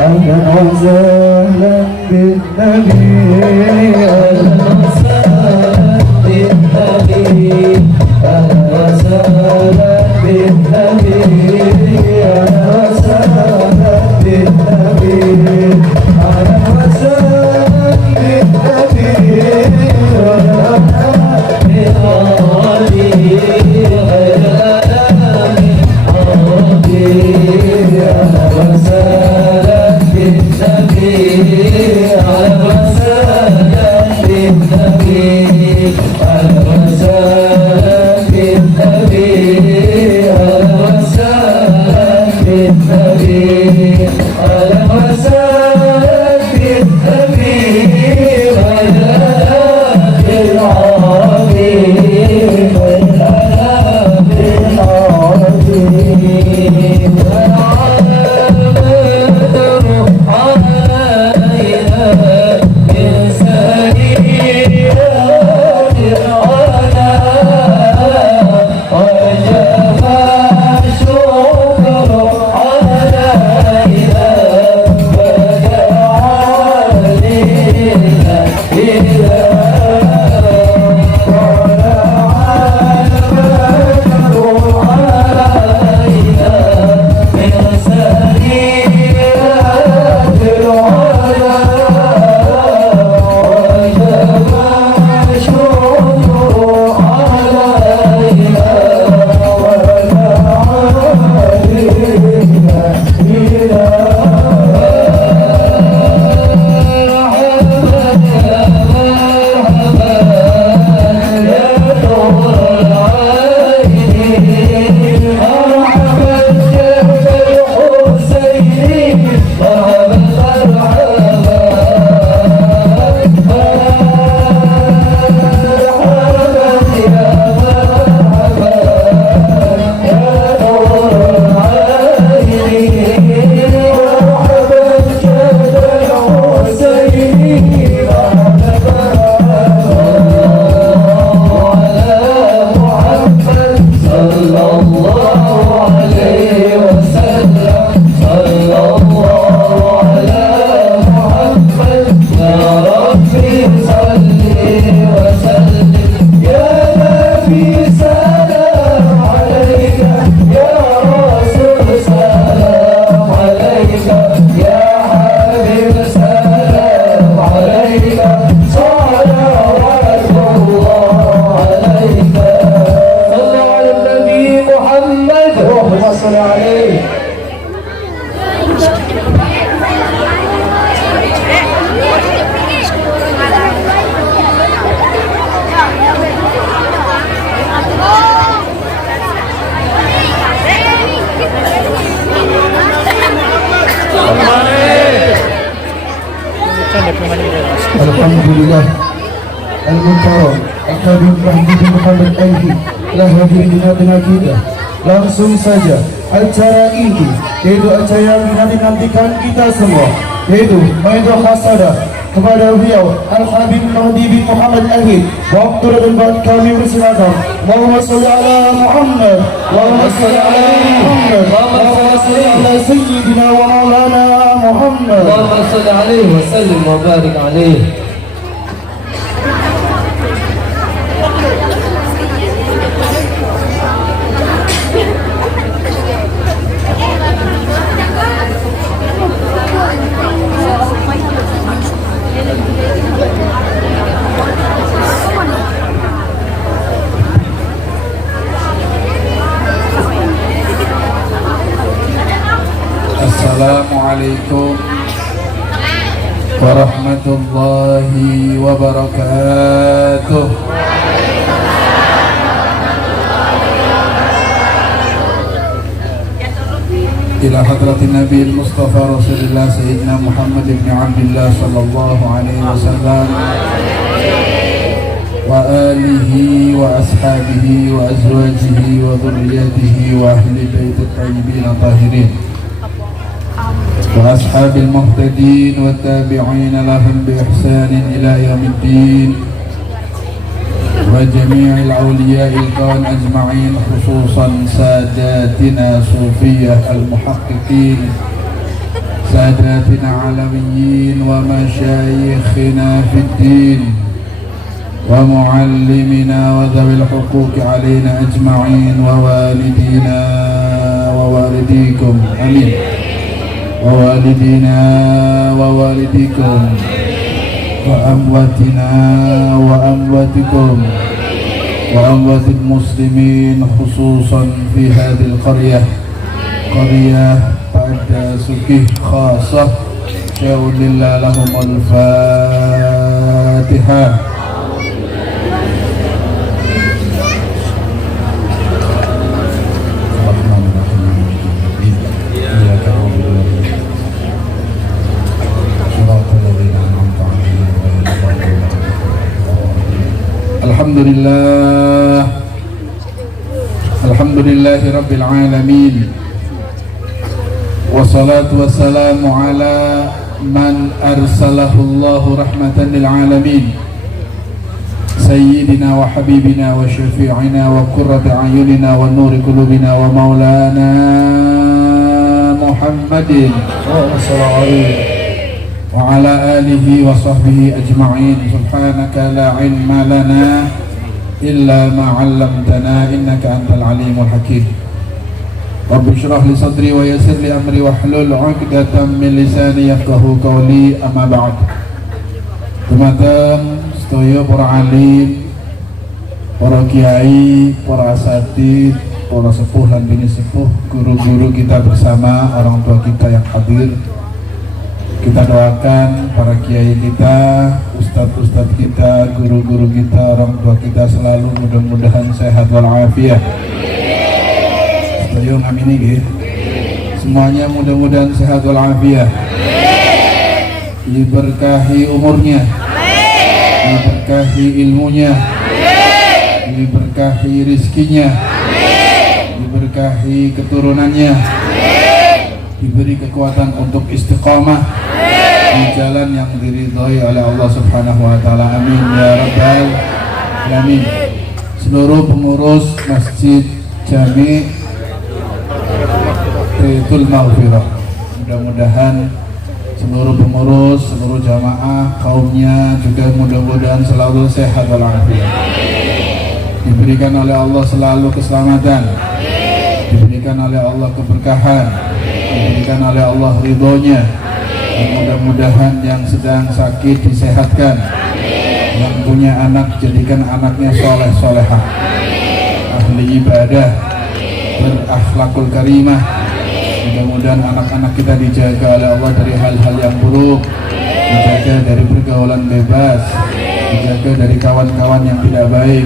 أهلا وسهلا بالنبي أهلا وسهلا بالنبي أهلا وسهلا بالنبي أهلا وسهلا بالنبي أهلا وسهلا Alhamdulillah Al-Muntaram Al-Habib Mahmud Muhammad Aihi telah hadir di tengah-tengah kita. Langsung saja acara ini, yaitu acara yang dinanti-nantikan kita semua, yaitu Maidul Hasadah kepada beliau Al-Habib Mahdi bin Muhammad Aihi. Waktu dan tempat kami bersilakan. Allahumma salli ala Muhammad, Allahumma salli ala Muhammad, Allahumma salli ala Sayyidina wa Maulana Muhammad, Allahumma salli alaihi wa sallim wa barik alaihi. Assalamualaikum warahmatullahi wabarakatuh. Ila hadratin Nabi Mustafa Rasulullah Sayyidina Muhammad ibn Abdullah sallallahu alaihi wasallam wa alihi wa ashabihi wa azwajihi wa dhurriyyatihi wa ahli bait at-tayyibin at-tahirin وأصحاب المهتدين والتابعين لهم بإحسان إلى يوم الدين وجميع الأولياء الكون أجمعين، خصوصا ساداتنا صوفية المحققين ساداتنا علويين ومشايخنا في الدين ومعلمنا وذوي الحقوق علينا أجمعين ووالدينا ووالديكم آمين ووالدينا ووالديكم وأمواتنا وأمواتكم وأموات المسلمين خصوصا في هذه القرية قرية pada Sukih khasah. Syaullillah lahumul Fatihah. Alhamdulillah, alhamdulillahi rabbil alamin. Wassalatu wassalamu ala man arsalahullahu rahmatan lil alamin, sayyidina wa habibina wa syafi'ina wa qurrati ayunina wa nuri qulubina wa maulana Muhammadin wa ala alihi wa sahbihi ajma'in. Subhanaka la ilma lana illa ma 'allamtana innaka antal alimul hakim. Rabbi syrah li sadri wa yassir li amri wa hlul 'uqdatam min lisani yafqahu qawli. Amma ba'd. Dumateng sedaya para alim, para kiai, para asatidz, para sepuh lan bini sepuh, guru-guru kita bersama, orang tua kita yang hadir. Kita doakan para kiai kita, ustadz-ustadz kita, guru-guru kita, orang tua kita selalu mudah-mudahan sehat walafiat. Setuju amin ini, semuanya mudah-mudahan sehat walafiat, diberkahi umurnya, diberkahi ilmunya, diberkahi rizkinya, diberkahi keturunannya, diberi kekuatan untuk istiqamah di jalan yang diridhai oleh Allah Subhanahu wa taala. Amin ya rabbal alamin. Seluruh pengurus Masjid Jami Baitul Maghfirah, mudah-mudahan seluruh pengurus, seluruh jamaah, kaumnya juga mudah-mudahan selalu sehat walafiat, diberikan oleh Allah selalu keselamatan, diberikan oleh Allah keberkahan, diberikan oleh Allah ridhonya. Dan mudah-mudahan yang sedang sakit disehatkan, yang punya anak jadikan anaknya soleh-solehah, ahli ibadah, berakhlakul karimah. Mudah-mudahan anak-anak kita dijaga oleh Allah dari hal-hal yang buruk, dijaga dari pergaulan bebas, dijaga dari kawan-kawan yang tidak baik,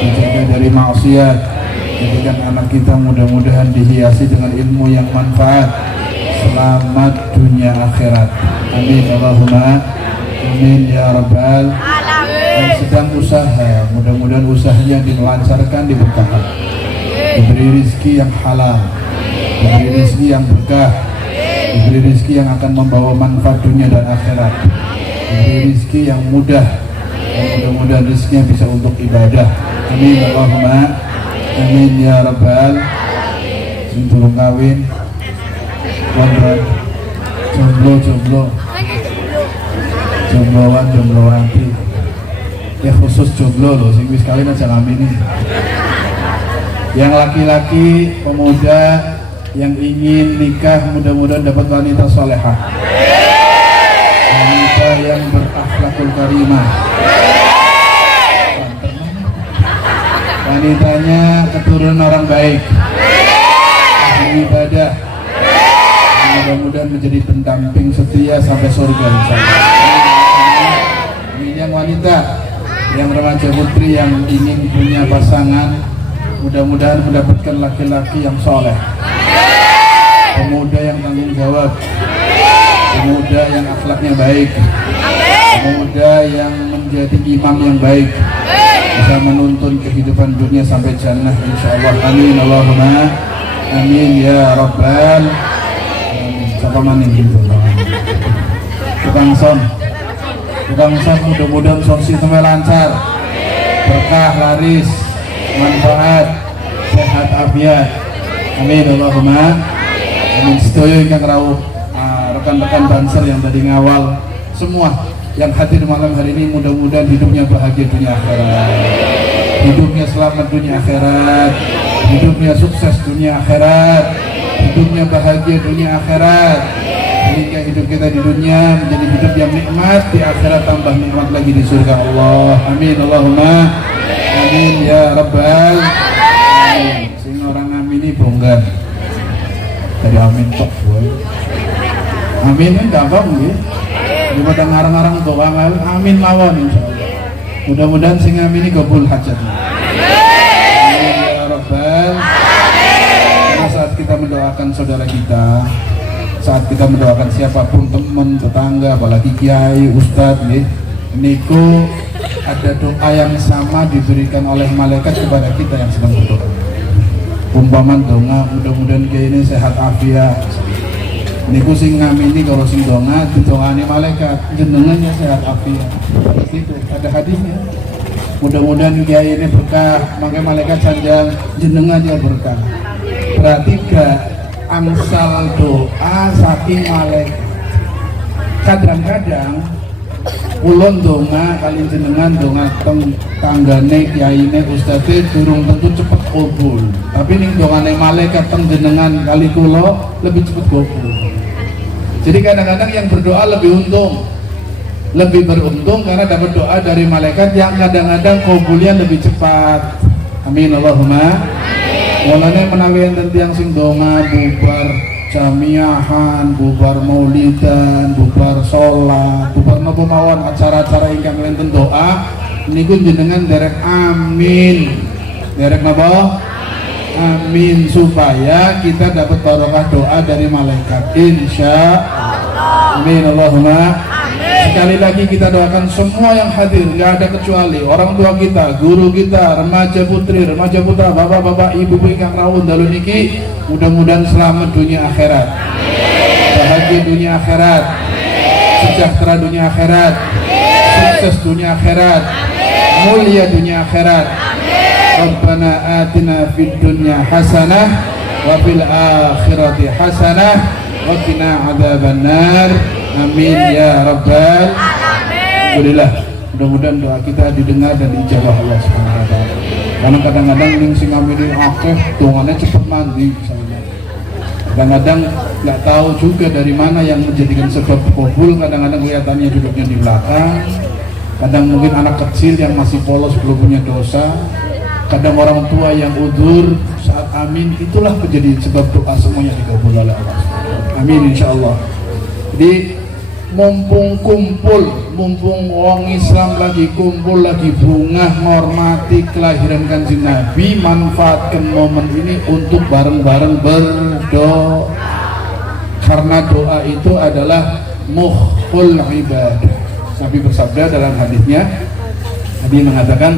dijaga dari maksiat. Jadikan anak kita mudah-mudahan dihiasi dengan ilmu yang manfaat, selamat dunia akhirat. Amin Allahumma amin ya rabbal alamin. Yang sedang usaha, mudah-mudahan usahanya dilancarkan, diberkahi, diberi rizki yang halal, diberi rizki yang berkah, diberi rizki yang akan membawa manfaat dunia dan akhirat, diberi rizki yang mudah, dan mudah-mudahan rizkinya bisa untuk ibadah. Amin Allahumma amin ya rabbal alamin. Sing durung kawin jomblowanti ya, khusus jomblo loh, sing wis kawin aja ngamin. Yang laki-laki, pemuda yang ingin nikah, mudah-mudahan dapat wanita solehah, wanita yang berakhlakul karimah, wanitanya keturunan orang baik, ahli ibadah, mudah-mudahan menjadi pendamping setia sampai surga insyaallah. Yang wanita, yang remaja putri yang ingin punya pasangan, mudah-mudahan mendapatkan laki-laki yang soleh, pemuda yang tanggung jawab, pemuda yang akhlaknya baik, pemuda yang menjadi imam yang baik, bisa menuntun kehidupan dunia sampai jannah insyaallah. Amin Allahumma amin ya rabbal alamin. Siapa maning gitu tukang son mudah-mudahan son sistemnya lancar, berkah, laris, manfaat, sehat afiat. Amin Allahumma amin. Sedaya ingkang rawuh rekan-rekan Banser yang tadi ngawal, semua yang hadir malam hari ini mudah-mudahan hidupnya bahagia dunia akhirat, hidupnya selamat dunia akhirat, hidupnya sukses dunia akhirat, hidupnya bahagia dunia akhirat, sehingga hidup kita di dunia menjadi hidup yang nikmat, di akhirat tambah nikmat lagi di surga Allah. Amin Allahumma amin ya rabbal alamin. Sehingga orang amin ini bonggar dari amin tok boy. Amin kan gampang ya. Daripada ngarang-ngarang doa amin mawon insyaallah. Mudah-mudahan sing amin ini kabul hajatnya. Amin ya rabbal alamin. Karena saat kita mendoakan saudara kita, saat kita mendoakan siapapun, teman, tetangga, apalagi kiai, ustadz, niku ada doa yang sama diberikan oleh malaikat kepada kita yang sedang berdoa. Umpaman donga, mudah-mudahan kiai ini sehat afiat. Niku sing ngamini kalau sing donga ditongani malaikat, jenengannya sehat afiat. Itu ada hadisnya. Mudah-mudahan kiai ini berkah, makanya malaikat sanjang jenengannya berkah. Berarti gak angsal doa saking malaikat. Kadang-kadang ulun donga kali jenengan donga tanggane kiyaine ustadze durung tentu cepet kabul, tapi ning dongane malaikat teng jenengan kali kula lebih cepet kabul. Jadi kadang-kadang yang berdoa lebih beruntung karena dapat doa dari malaikat yang kadang-kadang kabulnya lebih cepat. Amin Allahumma. Mulane menawi enten tiyang sing donga bubar jamiahan, bubar maulidan, bubar sholat, bubar napa mawon acara-acara ingkang wonten doa niku jenengan derek amin. Derek napa? Amin, supaya kita dapat barokah doa dari malaikat insya Allah. Amin Allahumma. Sekali lagi kita doakan semua yang hadir, nggak ada kecuali orang tua kita, guru kita, remaja putri, remaja putra, bapak-bapak, ibu-ibu ingkang rawuh dalu niki, mudah-mudahan selamat dunia akhirat, bahagia dunia akhirat, sejahtera dunia akhirat, sukses dunia akhirat, mulia dunia akhirat. Rabbana atina fid dunya hasanah wa fil akhirati hasanah wa qina adzabannar. Amin ya rabbal alamin. Alhamdulillah, mudah-mudahan doa kita didengar dan diijabah Allah Subhanahu wa taala. Karena kadang-kadang ning sing ngamini akeh dongane cepet mandi misalnya. Kadang-kadang nggak tahu juga dari mana yang menjadikan sebab kabul, kadang-kadang kelihatannya duduknya di belakang. Kadang mungkin anak kecil yang masih polos belum punya dosa. Kadang orang tua yang udzur saat amin, itulah menjadi sebab doa semuanya dikabul oleh Allah. Amin insyaallah. Jadi mumpung wong Islam lagi kumpul, lagi bunga menghormati kelahiran Kanjeng Nabi, manfaatkan momen ini untuk bareng-bareng berdoa. Karena doa itu adalah mukhul ibadah. Nabi bersabda dalam hadisnya, Nabi mengatakan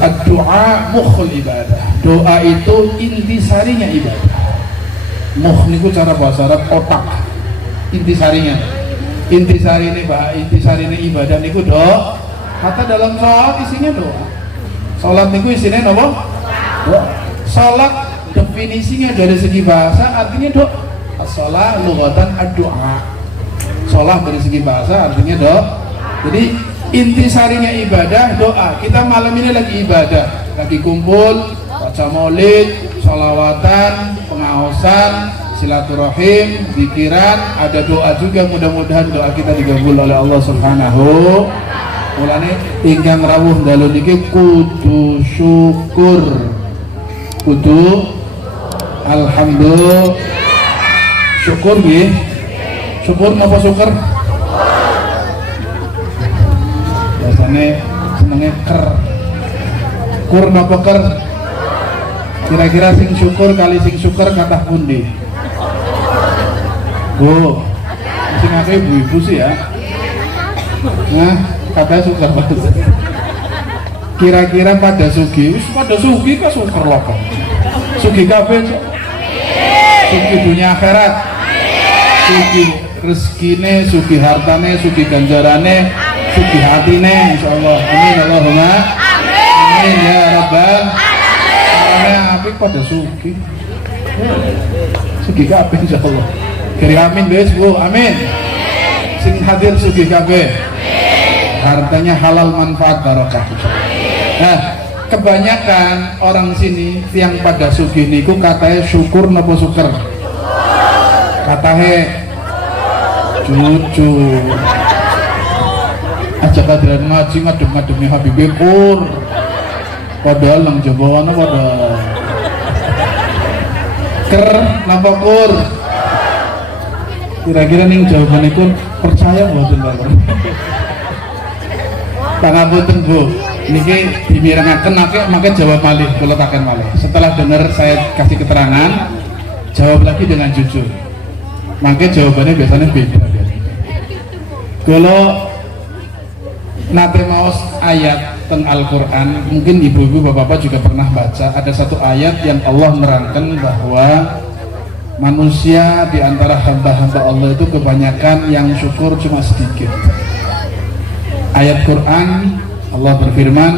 ad-du'a mukhul ibadah. Doa itu intisarinya ibadah. Mukh niku cara bahasa Arab otak. Intisarinya. Intisari ini ibadah niku doa. Kata dalam sholat isinya doa. Sholat niku isinya apa? Doa. Sholat definisinya dari segi bahasa artinya doa. As-sholat lughatan ad-du'a. Sholat dari segi bahasa artinya doa. Jadi intisarinya ibadah doa. Kita malam ini lagi ibadah, lagi kumpul, baca maulid, sholawatan, pengaosan, silaturahim, zikiran, ada doa juga. Mudah-mudahan doa kita digabul oleh Allah Subhanahu. Mulane ingkang rawuh dalu niki kudu syukur, kudu alhamdulillah. Syukur nggih. Syukur napa syukur? Biasanya senengnya ker. Kur napa ker? Kira-kira sing syukur kali sing syukur kata pundi? Bu, sing akeh ibu-ibu sih ya. Nah, kata syukur banget. Kira-kira pada sugi, pada sugi kan syukur loh. Sugi kabeh. Sugi dunia akhirat. Sugi rezekine, sugi hartane, sugi ganjarane, sugi hatine insyaallah. Amin Allahumma amin ya rabbal alamin. Apik pada sugi. Sugi kabeh insyaallah. Kiri amin guys Bu, amin. Sing hadir sugih kabeh. Hartanya halal, manfaat, barokah. Nah, kebanyakan orang sini yang pada sugih niku katanya syukur napa syukur? Katanya jujur. Aja kadiran ngaji ngadem-ngademi Habibie Kur. Padahal nang jabawane pada ker napa kur. Kira-kira ning jawaban itu percaya mboten Pak? Pangapunten Bu, niki dimirengaken maka jawab malih, kula taken malih. Setelah dengar saya kasih keterangan, jawab lagi dengan jujur. Maka jawabannya biasanya beda. Kalau nate maos ayat teng Al-Quran, mungkin ibu-ibu bapak-bapak juga pernah baca, ada satu ayat yang Allah nerangkan bahwa manusia di antara hamba-hamba Allah itu kebanyakan yang syukur cuma sedikit. Ayat Quran Allah berfirman,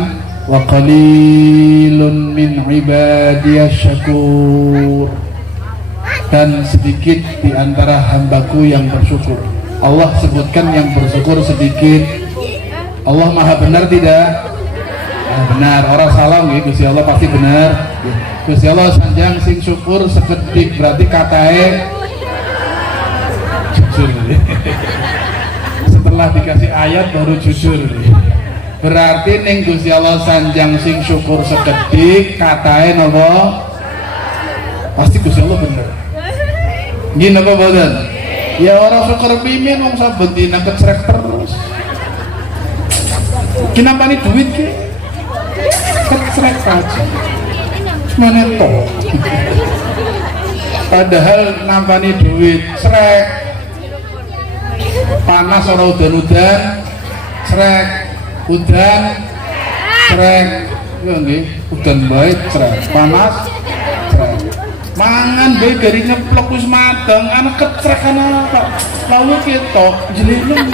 wa qalilun min ibadiyas syakur, dan sedikit di antara hambaku yang bersyukur. Allah sebutkan yang bersyukur sedikit. Allah maha benar tidak? Benar, orang salah gitu, Gusti Allah pasti benar. Gusti Allah sanjang sing syukur sekedik, berarti katae jujur. Setelah dikasih ayat baru jujur. Berarti ning Gusti Allah sanjang sing syukur sekedik, katae napa? Pasti Gusti Allah bener. Nggih napa boten? Ya orang syukur pimin wong saben dina kecrek terus. Kenapa nih duit ke? Kecrek aja. Mana toh? Padahal nampani duit srek. Panas orang udan-udan srek. Udan srek. Ya nggih, udan bae srek. Panas srek. Mangan bae dari ngeplok wis mateng, anak kecrek apa? Lalu ketok jelilung.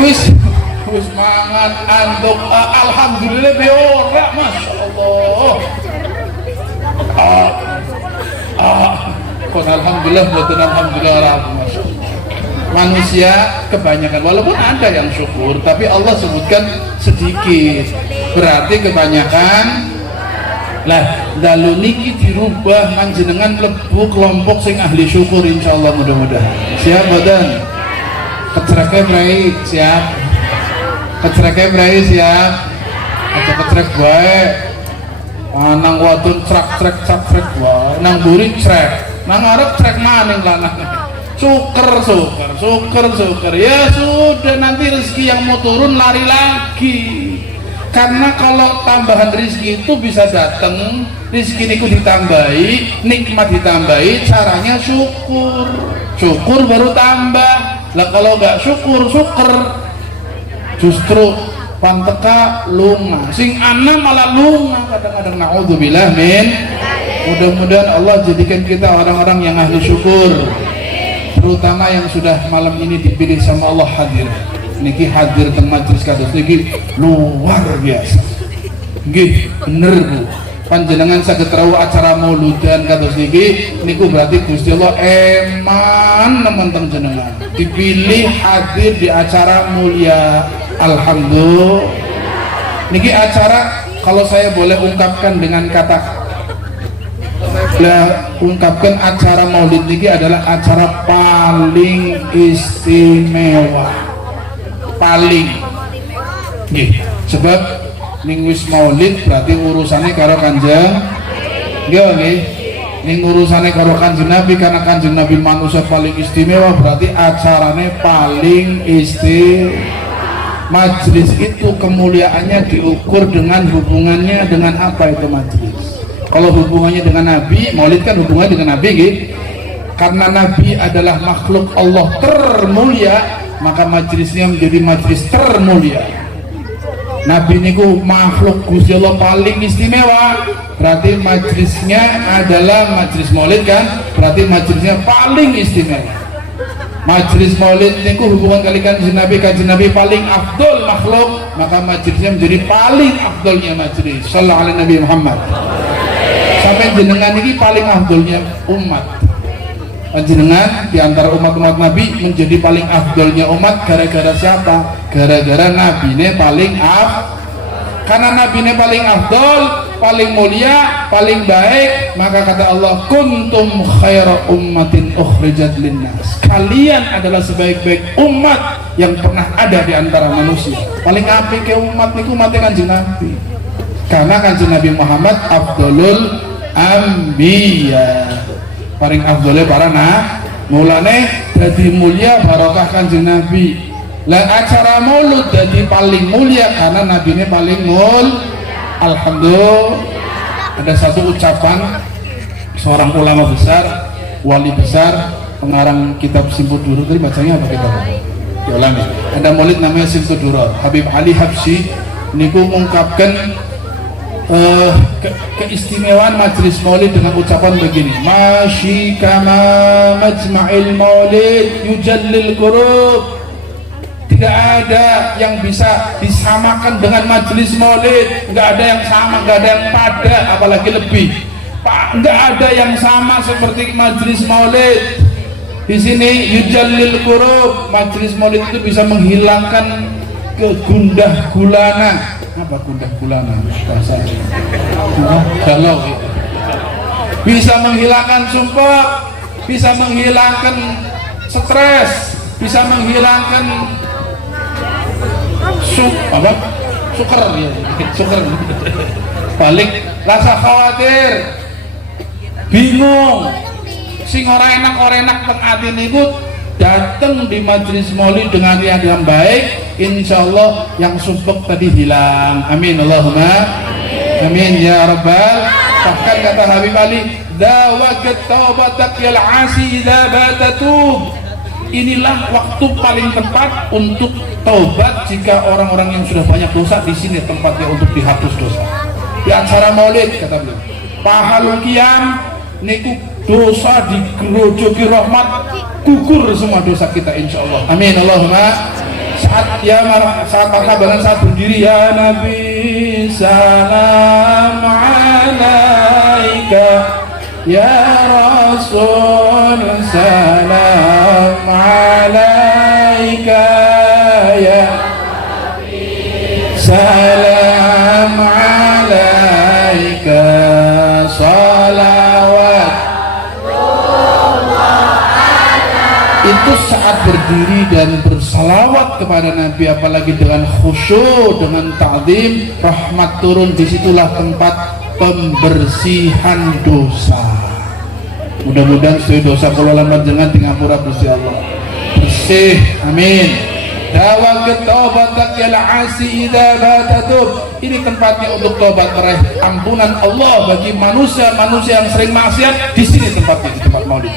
Wis mangan anduk, alhamdulillah be ora, masyaallah. Kon alhamdulillah mboten alhamdulillah ora, masyaallah. Manusia kebanyakan, walaupun ada yang syukur, tapi Allah sebutkan sedikit. Berarti kebanyakan. Lah, dalu niki dirubah manjenengan mlebu kelompok sing ahli syukur insyaallah mudah-mudahan. Siap mboten? Kecreke brai siap. Kecreke brai siap. Aja kecrek bae. Nang wadon crak-crek wae, nang buri crek. Nang arep crek maning lanang. Syukur. Ya sudah, nanti rezeki yang mau turun lari lagi. Karena kalau tambahan rezeki itu bisa datang, rezeki niku ditambahi, nikmat ditambahi, caranya syukur. Syukur baru tambah. Lah kalau nggak syukur justru panteka lunga, sing ana malah lunga kadang-kadang. Naudzubillah min. Mudah-mudahan Allah jadikan kita orang-orang yang ahli syukur, terutama yang sudah malam ini dipilih sama Allah hadir. Niki hadir teng majelis kados niki luar biasa. Nggih bener Bu. Panjenengan saged rawuh acara mauludan kados niki niku berarti Gusti Allah eman nemen teng jenengan. Dipilih hadir di acara mulia. Alhamdulillah. Niki acara, kalau saya boleh ungkapkan dengan kata ungkapkan, acara maulid niki adalah acara paling istimewa. Paling nggih, sebab ning wis maulid berarti urusannya karo Kanjeng nggih, ning urusannya karo Kanjeng Nabi, karena Kanjeng Nabi manusia paling istimewa, berarti acaranya paling istimewa. Majelis itu kemuliaannya diukur dengan hubungannya dengan apa itu majelis. Kalau hubungannya dengan Nabi, maulid kan hubungannya dengan Nabi gitu. Karena Nabi adalah makhluk Allah termulia, maka majelisnya menjadi majelis termulia. Nabi niku makhluk Gusti Allah paling istimewa, berarti majelisnya adalah majelis maulid kan, berarti majelisnya paling istimewa. Majelis maulid niku hubungan kali Kanjeng Nabi paling afdol makhluk, maka majelisnya menjadi paling afdolnya majelis. Sallallahu alaihi Nabi Muhammad. Sampai jenengan ini paling afdolnya umat. Panjenengan di antara umat-umat Nabi menjadi paling afdolnya umat gara-gara siapa? Gara-gara Nabi-ne paling karena Nabi-ne paling afdol, paling mulia, paling baik, maka kata Allah, kuntum khaira ummatin ukhrijat linnas. Kalian adalah sebaik-baik umat yang pernah ada di antara manusia. Paling apik ke umat niku umat Kanjeng Nabi. Karena Kanjeng Nabi Muhammad afdolul anbiya. Paling afdolnya para mulane dadi mulia barokah Kanjeng Nabi. Lah acara maulud jadi paling mulia karena Nabi ini paling Alhamdulillah. Ada satu ucapan seorang ulama besar, wali besar, pengarang kitab Simpuduror. Tadi bacanya apa kita? Diulangi. Ada maulid namanya Simpuduror. Habib Ali Habsyi niku mengungkapkan keistimewaan majelis maulid dengan ucapan begini, masyi kama majma'il maulid yujallil qurub. Tidak ada yang bisa disamakan dengan majelis maulid, nggak ada yang sama, nggak ada yang pada, apalagi lebih. Nggak ada yang sama seperti majelis maulid. Di sini yujallil qurub, majelis maulid itu bisa menghilangkan kegundah gulana. Apa gundah gulana bahasa? Galau. Bisa menghilangkan sumpah, bisa menghilangkan stres, bisa menghilangkan suker ya, suker. Balik rasa khawatir, bingung, sing ora enak teng atine iku datang di majelis maulid dengan niat yang baik, insya Allah yang sumpek tadi hilang. Amin Allahumma amin ya rabbal. Bahkan kata Habib Ali, dawakat taubatak yal asi idza batatub. Inilah waktu paling tepat untuk taubat jika orang-orang yang sudah banyak dosa. Di sini tempatnya untuk dihapus dosa. Di acara maulid kata beliau, pahalul qiyam niku dosa digerojoki rahmat, gugur semua dosa kita insya Allah. Amin Allahumma. Saat marhaban, saat berdiri, ya Nabi salam alaika, ya Rasul salam alaika, ya salam alaika, salawat. Itu saat berdiri dan bersalawat kepada Nabi, apalagi dengan khusyuk, dengan ta'zim, rahmat turun. Disitulah tempat pembersihan dosa. Mudah-mudahan sesuai dosa kula lan panjenengan di ngapura Gusti Allah bersih, amin. Dawakat taubatak yal asi idza batatub. Ini tempatnya untuk tobat, meraih ampunan Allah bagi manusia-manusia yang sering maksiat. Di sini tempatnya, di tempat maulid.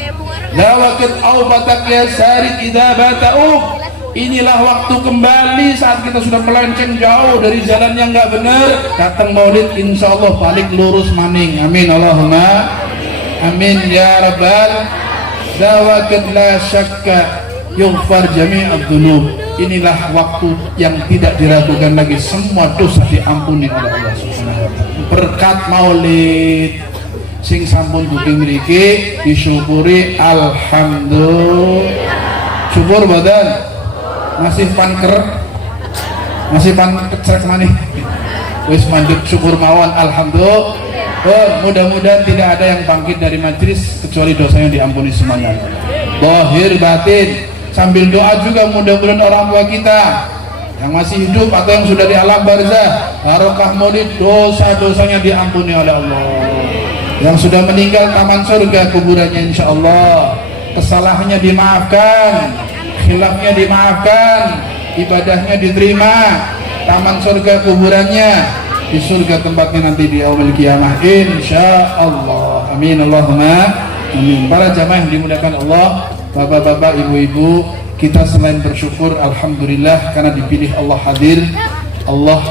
Dawakat taubatak ya sarid idza bata'ub. Inilah waktu kembali saat kita sudah melenceng jauh dari jalan yang nggak benar. Datang maulid, insya Allah balik lurus maning. Amin Allahumma amin ya rabbal. Dawakat la syakka yughfar jami'ad dzunub. Inilah waktu yang tidak diragukan lagi, semua dosa diampuni oleh Allah Subhanahu wa taala. Berkat maulid sing sampun booking mriki disyukuri alhamdulillah. Syukur badan masih panker, masih kecrek manih, wis mandek syukur mawon alhamdulillah. Mudah-mudahan tidak ada yang bangkit dari majelis kecuali dosanya diampuni semuanya, zahir batin. Sambil doa juga mudah-mudahan orang tua kita yang masih hidup atau yang sudah di alam barzah, barokah maulid, dosa-dosanya diampuni oleh Allah. Yang sudah meninggal taman surga kuburannya insya Allah, kesalahannya dimaafkan, khilafnya dimaafkan, ibadahnya diterima, taman surga kuburannya, di surga tempatnya nanti di yaumil qiyamah insya Allah. Amin Allahumma amin. Para jamaah yang dimuliakan Allah, bapak-bapak, ibu-ibu, kita selain bersyukur alhamdulillah karena dipilih Allah hadir. Allah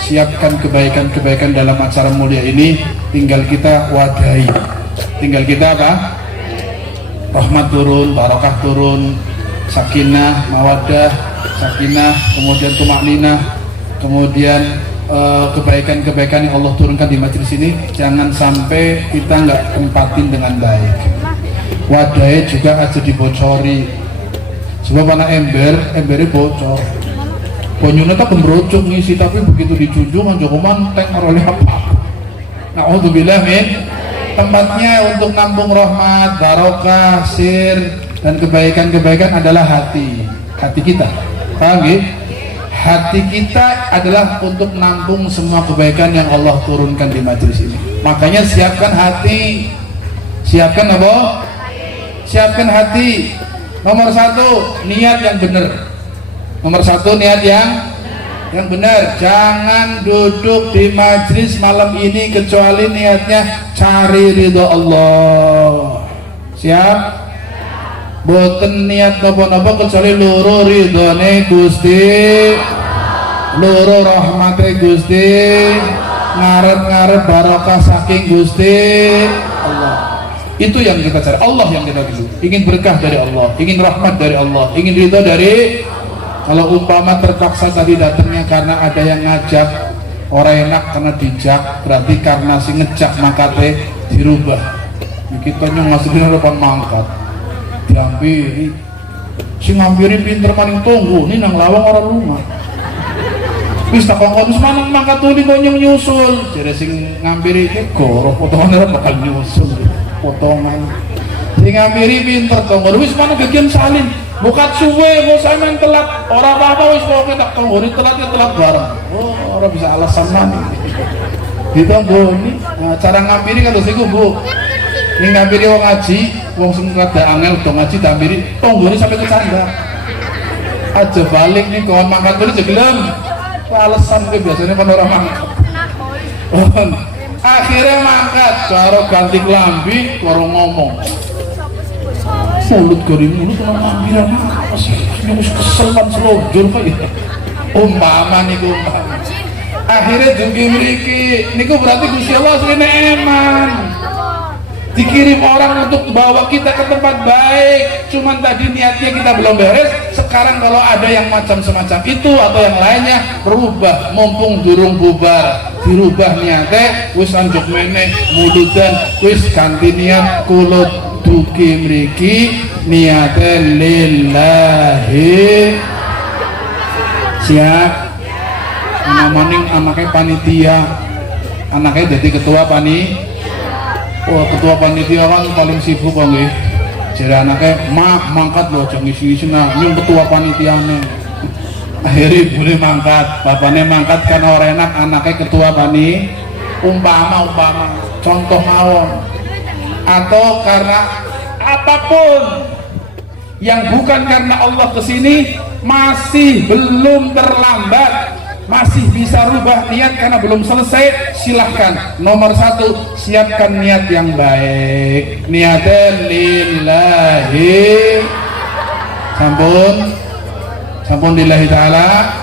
siapkan kebaikan-kebaikan dalam acara mulia ini, tinggal kita wadahi, tinggal kita apa? Rahmat turun, barakah turun, sakinah, mawaddah, sakinah, kemudian tumakninah, kemudian kebaikan-kebaikan yang Allah turunkan di majelis ini jangan sampai kita nggak tempatin dengan baik. wadahnya juga aja dibocori sebab anak embernya bocor bonyunya tak gembrocok ngisi tapi begitu dijunjung aja mantek oleh apa. Na'udzubillah min. Tempatnya untuk nampung rahmat, barokah, sir dan kebaikan-kebaikan adalah hati kita, paham ya? Hati kita adalah untuk nampung semua kebaikan yang Allah turunkan di majelis ini. Makanya siapkan hati. Siapkan apa? Siapkan hati. Nomor satu, niat yang benar. Nomor satu, niat yang benar. Jangan duduk di majelis malam ini kecuali niatnya cari ridho Allah. Siap? Boten niat napa-napa kecuali loro ridhone Gusti, loro rahmate Gusti, ngarep-ngarep barokah saking Gusti Allah. Itu yang kita cari, Allah yang kita tuju. Ingin berkah dari Allah, ingin rahmat dari Allah, ingin ridho dari. Kalau umpama terpaksa tadi datangnya karena ada yang ngajak, orang enak karena dijak, berarti karena si ngejak makate dirubah. Kita yang ngasihin depan mangkat, diampiri, si ngampiri pinter paling tunggu, ini nang lawang orang rumah. Wis tak kongkong semanang mangkat tuh konyong nyusul, jadi sing ngampiri itu goroh potongan bakal nyusul, potongan. Si ngampiri pinter tunggu, wis mana bagian salin. Bukan suwe, mau saya main telat. Orang apa-apa wis pokoknya tak tonggoni telat ya telat bareng. Oh, orang bisa alasan mana? Ditonggoni. Nah, cara ngampiri kan terus Bu. Ini ngampiri wong ngaji, wong sing rada angel do ngaji tampiri, tonggoni sampai ke canda. Aja balik nih kawan mangkat dulu jegelem. Alasan ke biasanya kan orang mangkat. Akhirnya mangkat, cara ganti kelambi, baru ngomong. Mulut gari mulut tenang ngambiran apa sih? Ini keselan selonjor kayak umpama nih umpama. Akhirnya juga meriki niku berarti Gusti Allah sering eman dikirim orang untuk bawa kita ke tempat baik. Cuman tadi niatnya kita belum beres. Sekarang kalau ada yang macam semacam itu atau yang lainnya berubah, mumpung durung bubar dirubah niatnya wis anjuk meneh mududan wis ganti niat kulut duki mriki niate lillahi. Siap? Maning anaknya panitia, anaknya jadi ketua oh ketua panitia kan paling sibuk kan nggih. Jadi anaknya mangkat loh jangan isi-isi nyung ketua panitiane. Akhirnya boleh mangkat, bapaknya mangkat karena orang enak, anaknya ketua umpama contoh mawon. Atau karena apapun yang bukan karena Allah kesini, masih belum terlambat, masih bisa rubah niat karena belum selesai. Silahkan. Nomor satu, siapkan niat yang baik, niatnya lillahi, sampun lillahi ta'ala.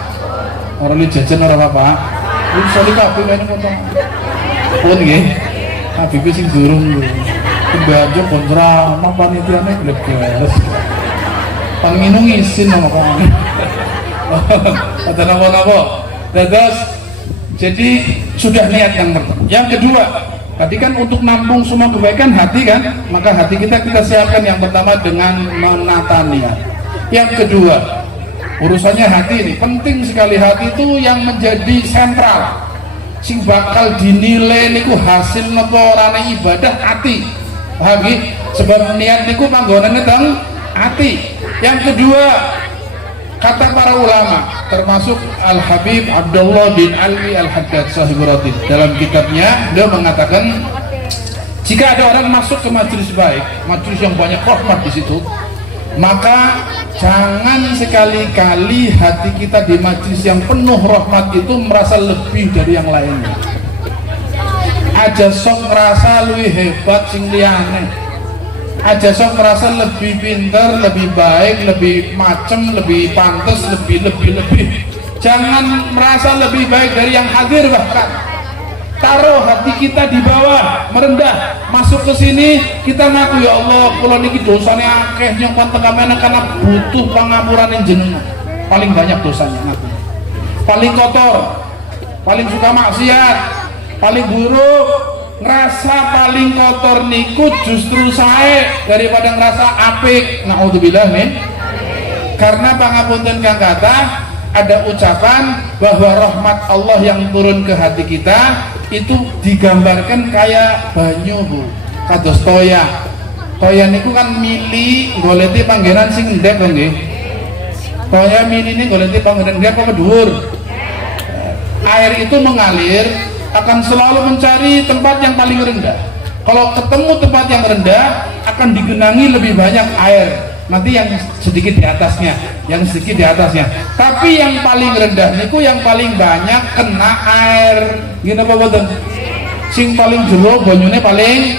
Orang ini jajan orang apa ini soli kabeh kayaknya potong pun nggih habis sing durung kebajo kontra apa panitiane glebes paling minum ngisin sama kamu ada nama-nama dadas. Jadi sudah niat yang pertama. Yang kedua, tadi kan untuk nampung semua kebaikan hati kan, maka hati kita siapkan yang pertama dengan menata niat. Yang kedua, urusannya hati ini penting sekali. Hati itu yang menjadi sentral, sing bakal dinilai niku hasil napa orane ibadah hati. Paham nggih? Sebab niat niku panggonane teng hati. Yang kedua, kata para ulama termasuk Al-Habib Abdullah bin Alwi Al-Haddad Sahibur Ratib dalam kitabnya, dia mengatakan jika ada orang masuk ke majelis baik, majelis yang banyak rahmat di situ, maka jangan sekali-kali hati kita di majelis yang penuh rahmat itu merasa lebih dari yang lainnya. Aja sok ngerasa lebih hebat sing liyane, aja sok merasa lebih pintar, lebih baik, lebih macem, lebih pantas, lebih. Jangan merasa lebih baik dari yang hadir. Bahkan taruh hati kita di bawah, merendah. Masuk ke sini kita ngaku, ya Allah, kula niki dosane akeh nyong pantengamene karena butuh pangapuran jenengan. Paling banyak dosanya ngaku. Paling kotor, paling suka maksiat, paling buruk, ngerasa paling kotor niku justru saya daripada ngerasa apik. Naudzubillah nih. Karena pangapunten kang kata ada ucapan bahwa rahmat Allah yang turun ke hati kita itu digambarkan kayak banyu bu, kados toya. Toya niku kan mili goleti panggenan sing ndek lho nggih. Toya mili ini goleti panggenan ndek apa dhuwur. Air itu mengalir akan selalu mencari tempat yang paling rendah. Kalau ketemu tempat yang rendah akan digenangi lebih banyak air. Nanti yang sedikit di atasnya, yang sedikit di atasnya. Tapi yang paling rendah niku yang paling banyak kena air. Gini apa betul? Sing paling jero banyune paling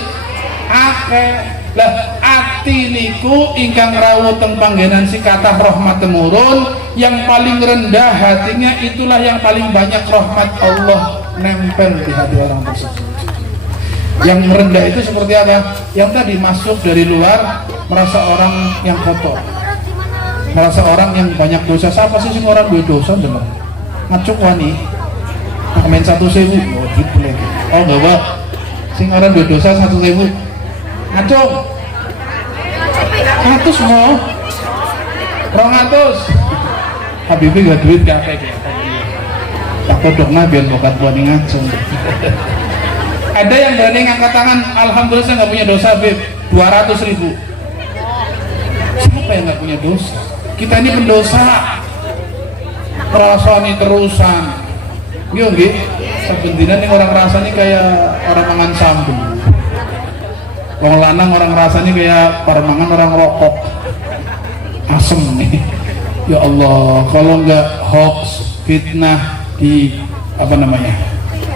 akeh. Lah ati niku ingkang rawuh teng panggenan si kathah rahmat temurun, yang paling rendah hatinya itulah yang paling banyak rahmat Allah nempel di hati orang tersebut. Yang rendah itu seperti apa? Yang tadi masuk dari luar merasa orang yang kotor, merasa orang yang banyak dosa. Siapa sih orang dua dosa bener? Ngacuk wani, main 1.000, oh enggak pak, sing orang dua dosa 1.000, ngacuk, 100 mau, 200, Habibie gak duit kayak tak kodoknya biar bokat wani ngacung. Ada yang berani ngangkat tangan, alhamdulillah saya nggak punya dosa, Bib, 200.000. Siapa yang nggak punya dosa? Kita ini pendosa, rasani terusan. Gini, sebenarnya nih orang rasanya kayak orang mangan sambung. Orang lanang orang rasanya kayak parmangan orang rokok, asem nih. Ya Allah, kalau nggak hoax, fitnah di apa namanya?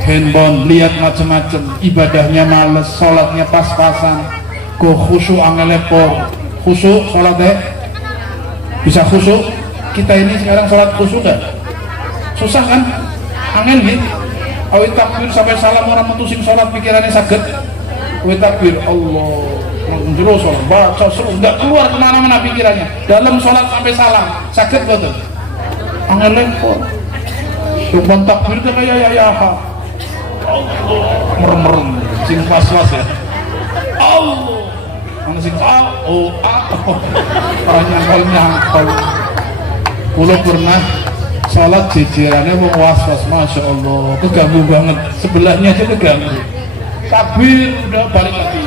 Handphone, lihat macam-macam, ibadahnya males, sholatnya pas-pasan, go khusyuk angelepor, khusyuk sholatnya bisa khusyuk. Kita ini sekarang sholat khusyuk gak? Susah kan? Angel gitu. Awit takbir sampai salam orang mutusin sholat pikirannya sakit. Awit takbir Allah, menjero sholat, baca seru, nggak keluar kemana-mana pikirannya. Dalam sholat sampai salam sakit betul. Angelepor. Tumpang takbir itu kayak ya. Merem-merem sing was-was ya. Allah ana sing nyangkol. Kulo pernah sholat jejerannya wong was-was, masya Allah, keganggu banget, sebelahnya aja keganggu. Takbir udah balik lagi,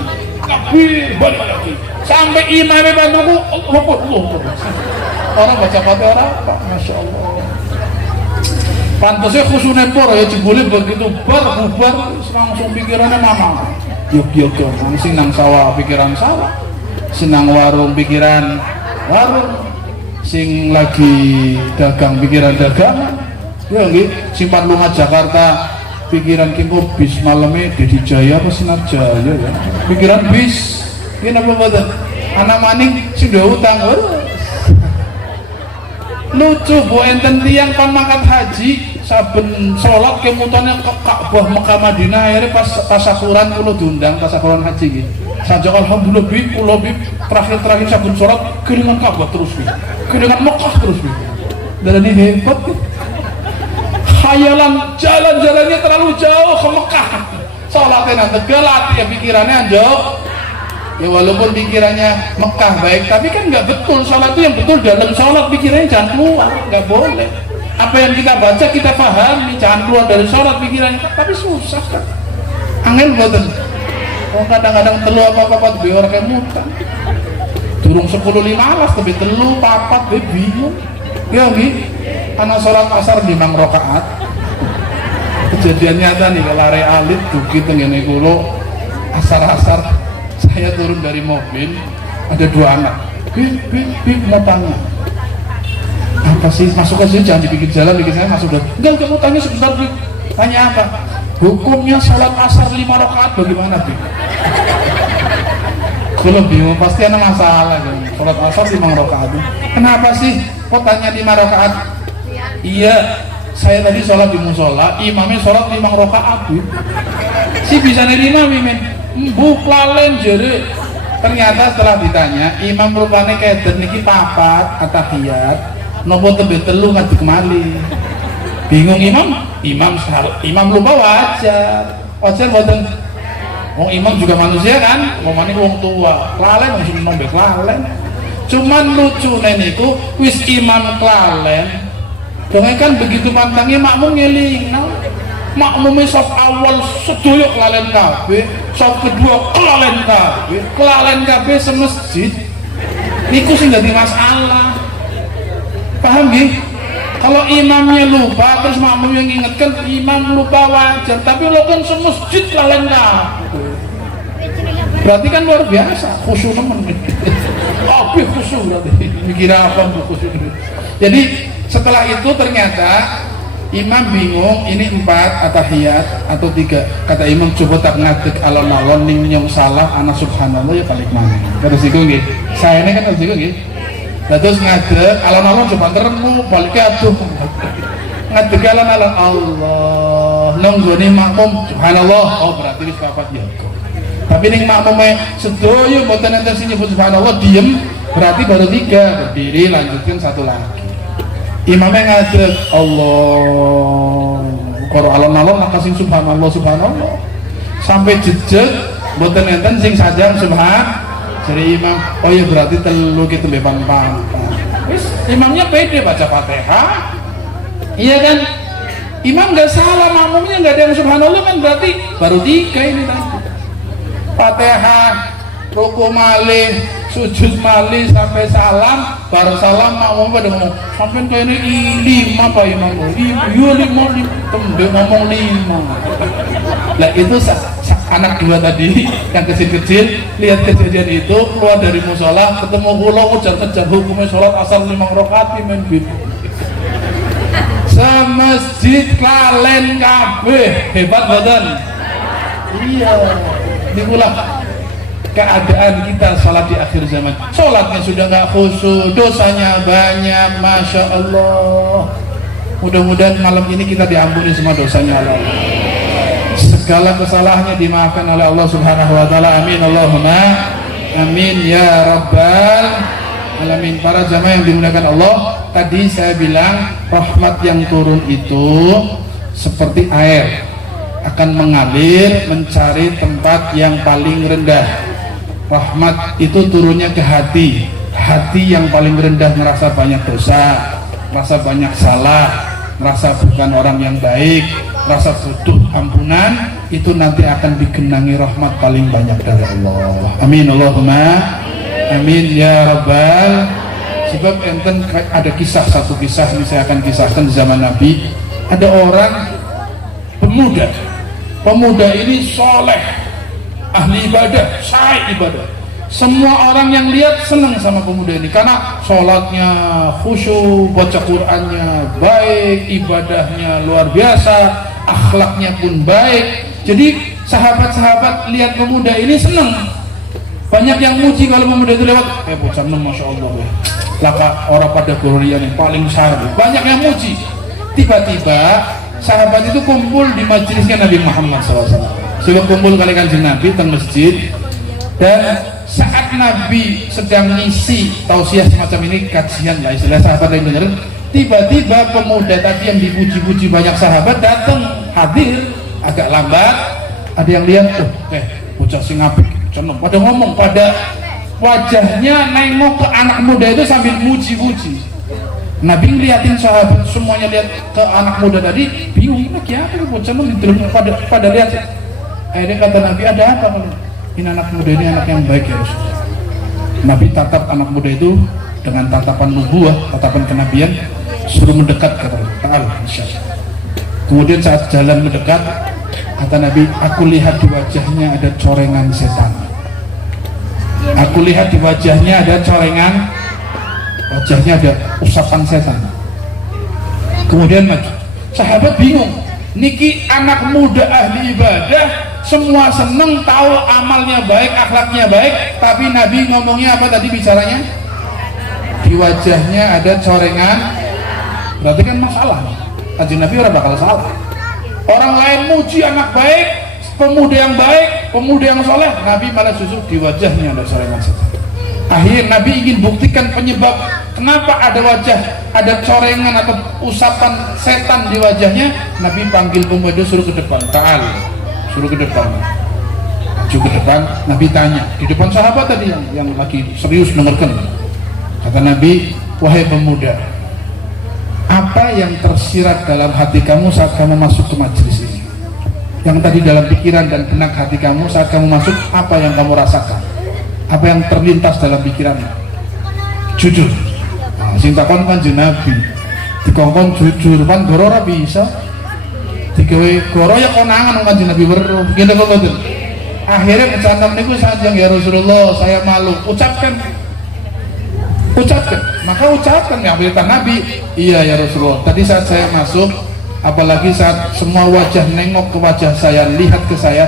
takbir balik lagi, sampai imamnya bantuku Allah. Orang baca Fatihah Pak, masya Allah. Pantasnya khusus nepor ya, jebule begitu bubar langsung pikirannya mama. Yuk, sing nang sawah pikiran sawah, senang warung pikiran warung, sing lagi dagang pikiran dagangan. Ya gitu, simpan lunga Jakarta pikiran kengko bis malamnya Dedi Jaya apa Sinar Jaya ya. Pikiran bis, ini apa betul? Anak maning sing duwe utang. Lucu bu, enten tiang pan mangkat haji saben sholat kemutannya ke Ka'bah Mekah Madinah, akhirnya pas tasakuran kulo diundang tasakuran haji gitu. Saja alhamdulillah bi kulo bi terakhir saben sholat keringan Ka'bah terus bi, keringan Mekah terus bi. Dan ini hebat bi. Khayalan jalan-jalannya terlalu jauh ke Mekah. Sholatnya nanti gelat ya pikirannya jauh. Ya walaupun pikirannya Mekah baik, tapi kan nggak betul. Sholat itu yang betul dalam sholat, pikirannya jangan keluar, nggak boleh. Apa yang kita baca kita pahami, jangan keluar dari sholat pikirannya. Tapi susah kan, angin boten. Oh kadang-kadang telu apa-apa biar kayak mutan. Durung 10.15 tapi telu papat be bingung. Ya nggih, anak sholat asar 5 rakaat. Kejadian nyata nih lare alit dugi tengene kulo asar-asar. Saya turun dari mobil, ada 2 anak. Bip, mau tanya. Apa sih? Masuk ke sini, jangan dibikin jalan, bikin saya masuk. Enggak, mau tanya sebentar, Bip. Tanya apa? Hukumnya sholat asar 5 rakaat bagaimana, Bip? Belum bingung, pasti ada masalah kan. Sholat asar 5 rakaat. Kenapa sih? Kok tanya 5 rakaat? Iya, saya tadi sholat di musola, imamnya sholat 5 rakaat, Bip. Si bisa nerima, Mimin. Buklalen jere. Ternyata setelah ditanya, imam rupanya kayak niki papat atahiyat, nopo tebe telu ngadeg mali. Bingung imam lupa wajar boten. Wong imam juga manusia kan, wong tua, kelalen langsung nombek kelalen. Cuman lucu niku wis imam kelalen. Dongeng kan begitu mantangnya makmum ngeling. Makmumnya sop awal sedoyo kelalen kabeh, sop kedua kelalen kabeh semesjid. Niku sing dadi masalah. Paham nggih? Kalau imamnya lupa terus makmum yang ingatkan, imam lupa wajar, tapi lo kan semasjid kelalen kabeh. Berarti kan luar biasa, khusyuk temen. Kabeh khusyuk berarti. Mikir apa khusyuk. Jadi setelah itu ternyata imam bingung, ini 4 atahiyat atau 3. Kata imam, coba tak ngadeg alon-alon ning nyong salah ana subhanallah ya balik mana. Terus iku nggih. Saya ini kan terus iku nggih. Terus ngadeg alon-alon coba teremu balik aduh. Ngadeg alon-alon Allah. Nunggone makmum subhanallah. Oh berarti wis papat ya. Tapi ning makmume sedoyo mboten enten sing nyebut subhanallah diem, berarti baru 3. Berdiri lanjutkan 1 lagi. Imamnya ngadeg Allah. Karo alon-alon nak kasih subhanallah sampai jejeg mboten enten sing sajang subhan. Jadi imam, oh ya berarti telu kita beban pantang. Imamnya pede baca Fatihah, iya kan? Imam nggak salah, makmumnya nggak ada yang subhanallah kan, berarti baru 3 ini tadi. Fatihah, ruku malih, sujud malih sampai salam, baru salam makmum pada ngomong, sampai kayak ini 5 apa imam? 5, tembe ngomong 5. Lah itu anak 2 tadi yang kecil-kecil lihat kejadian itu keluar dari musola ketemu kula kejar-kejar hukumnya sholat asar 5 rakaat main bid semasjid kalen kabeh. Hebat badan. Iya, ini pula keadaan kita sholat di akhir zaman. Sholatnya sudah nggak khusyuk, dosanya banyak, masya Allah. Mudah-mudahan malam ini kita diampuni semua dosanya Allah. Segala kesalahannya dimaafkan oleh Allah Subhanahu wa taala. Amin Allahumma amin ya rabbal alamin. Para jamaah yang dimuliakan Allah, tadi saya bilang rahmat yang turun itu seperti air, akan mengalir mencari tempat yang paling rendah. Rahmat itu turunnya ke hati. Hati yang paling rendah merasa banyak dosa, merasa banyak salah, merasa bukan orang yang baik, rasa butuh ampunan, itu nanti akan digenangi rahmat paling banyak dari Allah. Amin Allahumma amin ya rabbal. Sebab enten ada kisah, satu kisah ini saya akan kisahkan di zaman Nabi. Ada orang pemuda ini soleh, ahli ibadah, syai ibadah. Semua orang yang lihat senang sama pemuda ini karena sholatnya khusyuk, baca Qur'annya baik, ibadahnya luar biasa, akhlaknya pun baik. Jadi sahabat-sahabat lihat pemuda ini senang. Banyak yang muji kalau pemuda itu lewat, bocah masya Allah ya. Laka orang pada glorian yang paling besar. Banyak yang muji. Tiba-tiba sahabat itu kumpul di majelisnya Nabi Muhammad SAW. Sudah kumpul kali Kanjeng Nabi di masjid, dan saat Nabi sedang ngisi tausiah semacam ini, kajian lah istilah sahabat yang dengar, tiba-tiba pemuda tadi yang dipuji-puji banyak sahabat datang hadir agak lambat. Ada yang lihat, bocah sing apik, pada ngomong, pada wajahnya nengok ke anak muda itu sambil muji-muji. Nabi ngeliatin sahabat semuanya lihat ke anak muda tadi, bingung, ini apa nih bocah pada lihat. Akhirnya kata Nabi, ada apa kalau ini anak muda ini anak yang baik ya Rasulullah. Nabi tatap anak muda itu dengan tatapan nubuah, tatapan kenabian, suruh mendekat kata Allah. Kemudian saat jalan mendekat, kata Nabi, aku lihat di wajahnya ada corengan setan. Aku lihat di wajahnya ada corengan, wajahnya ada usapan setan. Kemudian maju. Sahabat bingung, niki anak muda ahli ibadah, semua seneng, tahu amalnya baik, akhlaknya baik, tapi Nabi ngomongnya apa tadi bicaranya? Di wajahnya ada corengan, berarti kan masalah. Kanjeng Nabi orang bakal salah. Orang lain muji anak baik, pemuda yang baik, pemuda yang soleh, Nabi malah justru di wajahnya ada corengan setan. Akhirnya Nabi ingin buktikan penyebab kenapa ada wajah, ada corengan atau usapan setan di wajahnya. Nabi panggil pemuda suruh ke depan, ta'al, suruh ke depan. Maju maju ke depan. Nabi tanya di depan sahabat tadi yang lagi serius dengarkan. Kata Nabi, wahai pemuda, apa yang tersirat dalam hati kamu saat kamu masuk ke majelis ini? Yang tadi dalam pikiran dan benak hati kamu saat kamu masuk, apa yang kamu rasakan? Apa yang terlintas dalam pikiranmu? Jujur. Sing takon Kanjeng Nabi, dikongkon jujur kan goro ora bisa. Digawe goro ya konangan Kanjeng Nabi weruh. Ngene kok ngoten. Akhirnya kecantam niku sajang ya Rasulullah, saya malu. Ucapkan. Maka ucapkan ya Nabi. Iya ya Rasulullah. Tadi saat saya masuk, apalagi saat semua wajah nengok ke wajah saya, lihat ke saya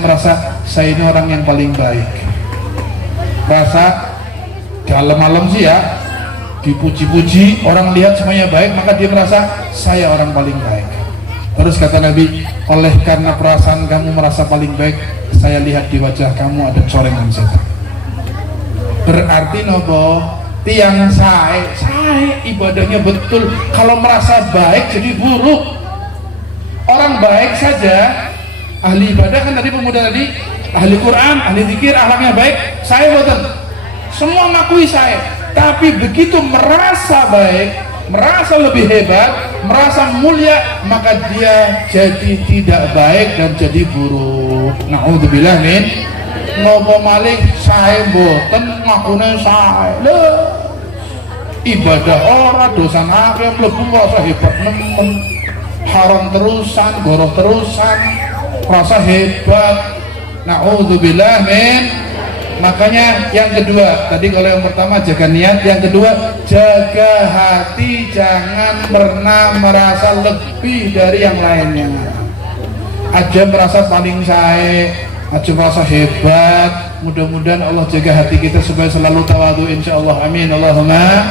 merasa saya ini orang yang paling baik. Rasa dalam-malam sih ya, dipuji-puji, orang lihat semuanya baik, maka dia merasa saya orang paling baik. Terus kata Nabi, oleh karena perasaan kamu merasa paling baik, saya lihat di wajah kamu ada corengan setan. Berarti nopo tiang saya ibadahnya betul. Kalau merasa baik jadi buruk. Orang baik saja, ahli ibadah kan tadi pemuda tadi, ahli Quran, ahli zikir, akhlaknya baik, saya betul. Semua mengakui saya. Tapi begitu merasa baik, merasa lebih hebat, merasa mulia, maka dia jadi tidak baik dan jadi buruk. Na'udzubillah min ngopo malih saya mboten ngakune saya. Ibadah ora dosa akeh mlebu rasa hebat nemen. Haram terusan, goroh terusan, rasa hebat. Na'udzubillah min. Makanya yang kedua, tadi kalau yang pertama jaga niat, yang kedua jaga hati, jangan pernah merasa lebih dari yang lainnya. Aja merasa paling saya, aja merasa hebat. Mudah-mudahan Allah jaga hati kita supaya selalu tawadu, insyaallah, amin, Allahumma.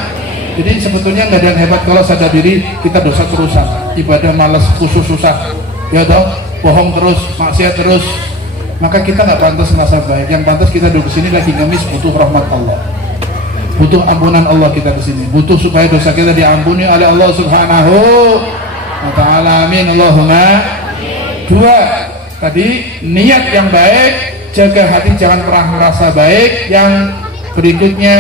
Jadi sebetulnya nggak ada yang hebat kalau sadar diri kita dosa terusan, ibadah malas, khusus susah, ya toh, bohong terus, maksiat terus. Maka kita nggak pantas merasa baik. Yang pantas kita duduk sini lagi ngemis, butuh rahmat Allah, butuh ampunan Allah. Kita kesini butuh supaya dosa kita diampuni oleh Allah Subhanahu wa Ta'ala, amin, Allahumma. Dua, tadi niat yang baik, jaga hati, jangan pernah merasa baik. Yang berikutnya,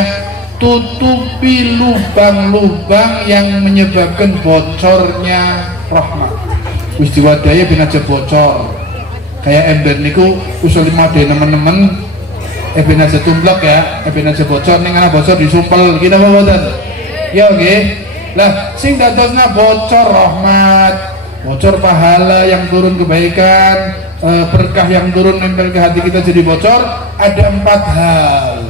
tutupi lubang-lubang yang menyebabkan bocornya rahmat. Wis diwadai ben aja bocor. Kayak ember niku usul lima de teman-teman, ben aja tumblek ya, ben aja bocor, ning ana bocor disumpel kita apa mboten? Ya nggih. Lah sing dadosna bocor rahmat, bocor pahala yang turun, kebaikan, berkah yang turun nempel ke hati kita jadi bocor, ada 4 hal.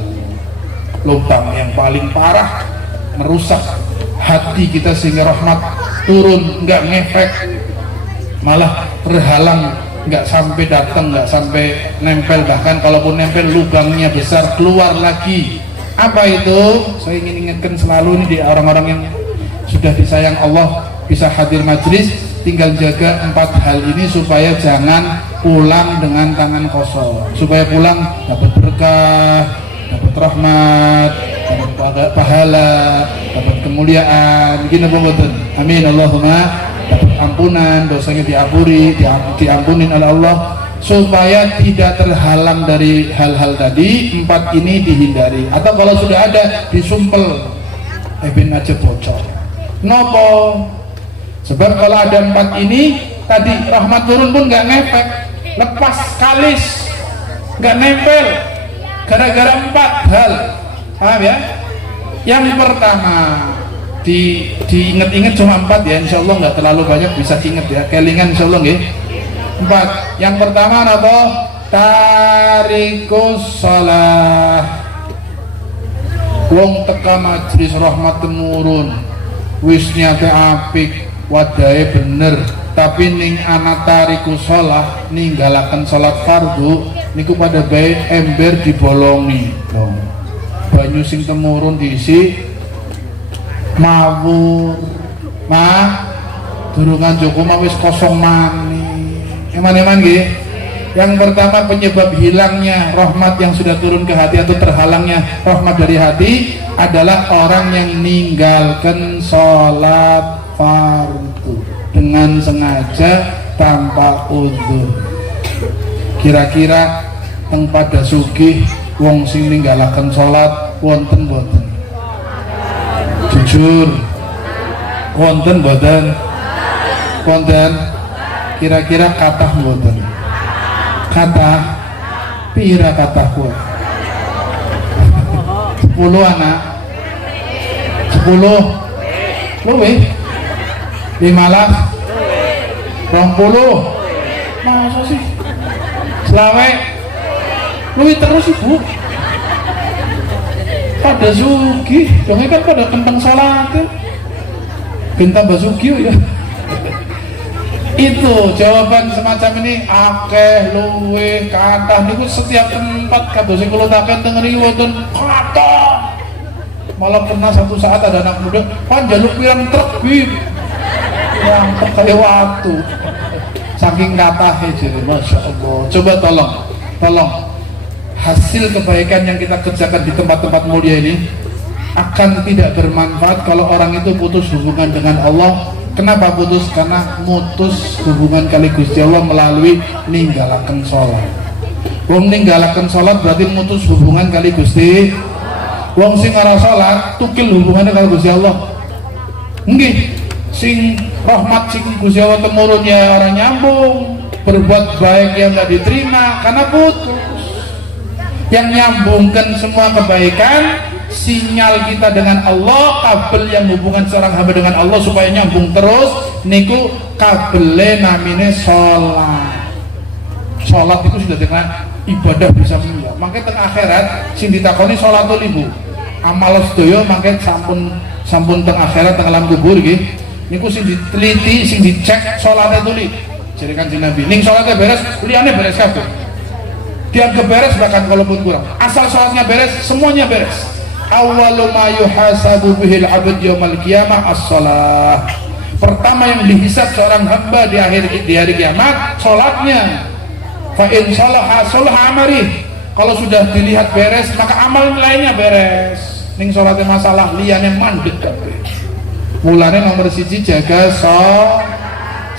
Lubang yang paling parah merusak hati kita sehingga rahmat turun, nggak ngefek, malah terhalang, nggak sampai datang, nggak sampai nempel, bahkan kalaupun nempel lubangnya besar, keluar lagi. Apa itu? Saya ingin ingatkan selalu nih di orang-orang yang sudah disayang Allah, bisa hadir majelis, tinggal jaga 4 hal ini supaya jangan pulang dengan tangan kosong, supaya pulang dapat berkah, dapat rahmat, dapat pahala, dapat kemuliaan, gini betul. Amin, Allahumma. Dapat ampunan, dosanya diampunin oleh Allah, supaya tidak terhalang dari hal-hal tadi. 4 ini dihindari, atau kalau sudah ada disumpel, ben aja bocor. Nopo? Sebab kalau ada 4 ini tadi, rahmat turun pun nggak ngefek, lepas kalis, nggak nempel, gara-gara 4 hal. Paham ya? Yang pertama, diinget-inget cuma 4 ya, insya Allah nggak terlalu banyak, bisa diinget ya, kelingan insya Allah nggih. 4. Yang pertama apa? Tarikus shalah. Wong teka majelis rahmat temurun, wis niate apik, wadahe bener, tapi ning ana tarikus shalah, ninggalaken salat fardu niku pada bae ember dibolongi. Banyu sing temurun diisi mawur, durungan Joko wis kosong mani. Eman-eman nggih. Yang pertama penyebab hilangnya rahmat yang sudah turun ke hati atau terhalangnya rahmat dari hati adalah orang yang meninggalkan sholat fardu dengan sengaja tanpa uzur. Kira-kira teng pada sugih wong sing ninggalaken salat wonten boten? Jujur wonten boten? Wonten? Kira-kira kathah boten? Kathah pira kathah kuwi? 10 anak 10 luwih 15 20 masa sih selawe luwih terus ibu pada sugih dongnya kan pada kentang sholat bintang basuki ya. Itu jawaban semacam ini akeh luwe kathah niku setiap tempat kados sing kula taken teng riwo ten kathah. Malah pernah satu saat ada anak muda panjaluk pirang truk bib yang kaya waktu saking kathahnya jadi Masya Allah. Coba tolong hasil kebaikan yang kita kerjakan di tempat-tempat mulia ini akan tidak bermanfaat kalau orang itu putus hubungan dengan Allah. Kenapa putus? Karena mutus hubungan kali Gusti Allah melalui ninggalaken sholat. Wong ninggalaken sholat berarti mutus hubungan kali Gusti. Wong sing ora sholat tukil hubungannya kali Gusti Allah. Nggih, sing rahmat sing Gusti Allah temurunnya orang nyambung, berbuat baik yang nggak diterima karena putus. Yang nyambungkan semua kebaikan sinyal kita dengan Allah, kabel yang hubungan seorang hamba dengan Allah supaya nyambung terus niku kabele namine sholat itu sudah dengan ibadah bisa mulia. Makanya teng akhirat sing ditakoni sholatul ibu amal sedaya mangke sampun teng akhirat teng alam kubur nggih niku sing diteliti sing dicek salate tuli jare Kanjeng Nabi ning salate beres liyane beres kabeh dianggap beres bahkan kalaupun kurang asal salatnya beres semuanya beres. Awwalu ma yuhasabu bihil abd yaumal qiyamah as-shalah. Pertama yang dihisab seorang hamba di hari kiamat salatnya. Fa in salaha salaha amali. Kalau sudah dilihat beres maka amal lainnya beres. Ning salatnya masalah liyane mandek kabeh. Mulane nomor 1 jaga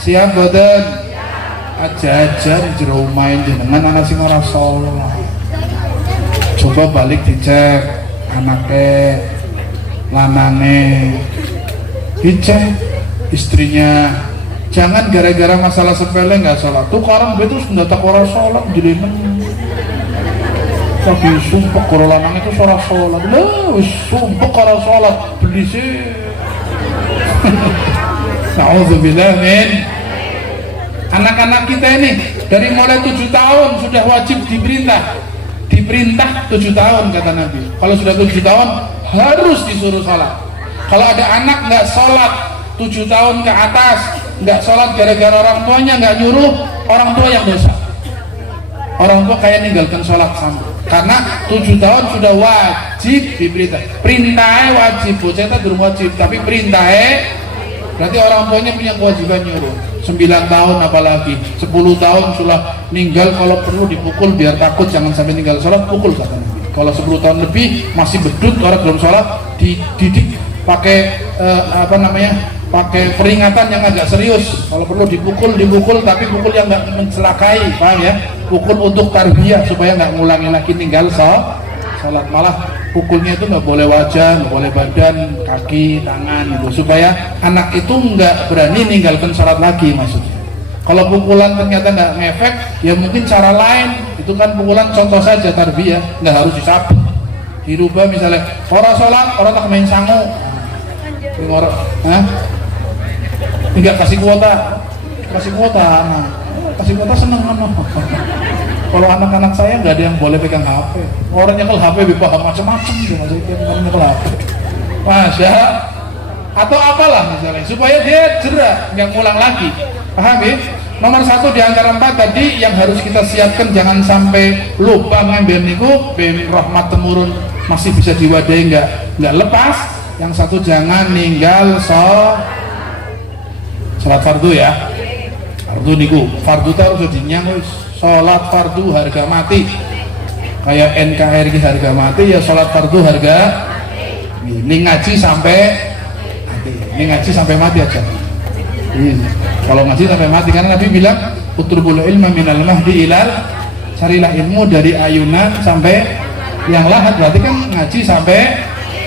siap boten aja-aja jero main jenengan ana sing ora salat. Coba balik dicek anaknya, lanange, dicek istrinya. Jangan gara-gara masalah sepele nggak sholat. Tuh sekarang betul sudah tak orang sholat jadi tapi sumpah kalau lanang itu sholat lah, sumpah kalau sholat beli sih. Na'udzubillah min. Anak-anak kita ini dari mulai 7 tahun sudah wajib diperintah 7 tahun kata Nabi. Kalau sudah 7 tahun harus disuruh sholat. Kalau ada anak nggak sholat 7 tahun ke atas, nggak sholat gara-gara orang tuanya nggak nyuruh, orang tua yang dosa. Orang tua kayak ninggalkan sholat sama. Karena 7 tahun sudah wajib diperintah. Perintahnya wajib, bocah itu belum wajib, tapi perintahnya berarti orang tuanya punya kewajiban nyuruh. 9 tahun apalagi 10 tahun sudah ninggal, kalau perlu dipukul biar takut jangan sampai ninggal sholat, pukul kata Nabi. Kalau 10 tahun lebih masih bedut orang belum sholat, dididik pakai pakai peringatan yang agak serius. Kalau perlu dipukul, tapi pukul yang nggak mencelakai, paham ya? Pukul untuk tarbiyah supaya nggak ngulangi lagi ninggal sholat. Malah pukulnya itu nggak boleh wajah, nggak boleh badan, kaki, tangan gitu, supaya anak itu nggak berani ninggalkan sholat lagi maksudnya. Kalau pukulan ternyata nggak ngefek, ya mungkin cara lain. Itu kan pukulan contoh saja tarbiyah, nggak harus disabet. Dirubah misalnya, orang sholat, orang tak main sangu, nggak kasih kuota seneng kan? Kalau anak-anak saya nggak ada yang boleh pegang HP. Orang nyekel HP paham macam-macam gitu, maksudnya nyekel HP. Masya, atau apalah misalnya, supaya dia jerah, nggak ngulang lagi. Paham ya? Nomor 1 di antara 4 tadi yang harus kita siapkan, jangan sampai lupa ngambil niku, ben rahmat temurun masih bisa diwadahi nggak lepas. Yang 1 jangan ninggal sholat fardu ya. Fardu niku, fardu harus dinyang wis. Sholat fardu harga mati, kayak NKRI harga mati ya, sholat fardu harga ini ngaji sampai mati aja. Kalau ngaji sampai mati, karena Nabi bilang utrubul ilma minal mahdi ilal carilah ilmu dari ayunan sampai yang lahat, berarti kan ngaji sampai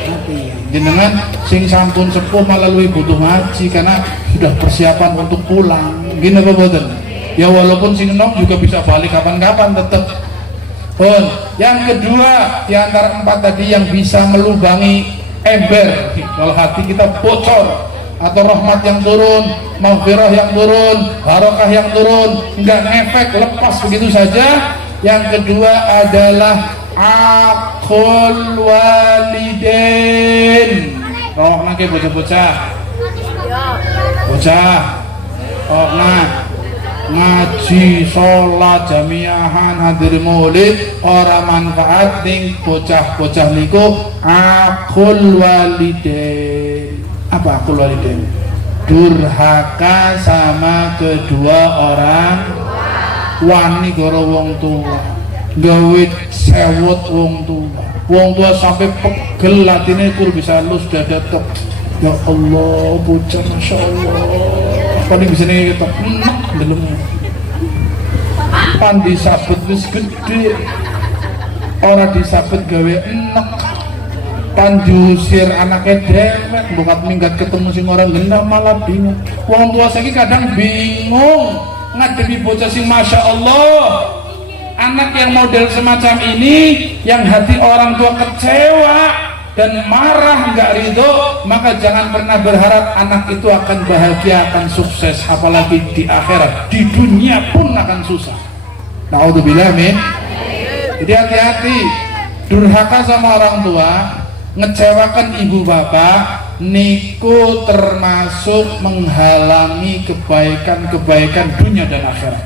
mati. Jenengan sing sampun sepuh malah luwih butuh ngaji karena sudah persiapan untuk pulang. Gini apa boten? Ya walaupun sing enom juga bisa balik kapan-kapan tetap. Pun yang kedua di antara 4 tadi yang bisa melubangi ember kalau hati kita bocor atau rahmat yang turun, maghfirah yang turun, barokah yang turun, enggak ngefek lepas begitu saja. Yang kedua adalah aqul walidain. Roh nake bocah-bocah. Bocah. Oh nah. Ngaji, sholat, jamiahan, hadir maulid ora manfaat ning bocah-bocah niku aqul walidain. Apa aqul walidain? Durhaka sama kedua orang wani goro wong tua, gawe sewot wong tua sampai pegel latine kur bisa lus dada tek. Ya Allah, bocah masya Allah. Paling bisa nih kita enak dalam pan disabet wis gede, orang disabet gawe enak, pan diusir anaknya dewek, bukan minggat ketemu sing orang gendah malah bingung. Wong tua saiki kadang bingung ngadepi bocah sing masya Allah. Anak yang model semacam ini, yang hati orang tua kecewa dan marah, nggak ridho, maka jangan pernah berharap anak itu akan bahagia, akan sukses, apalagi di akhirat. Di dunia pun akan susah. Na'udzubillah min. Jadi hati-hati, durhaka sama orang tua, ngecewakan ibu bapak, niku termasuk menghalangi kebaikan-kebaikan dunia dan akhirat.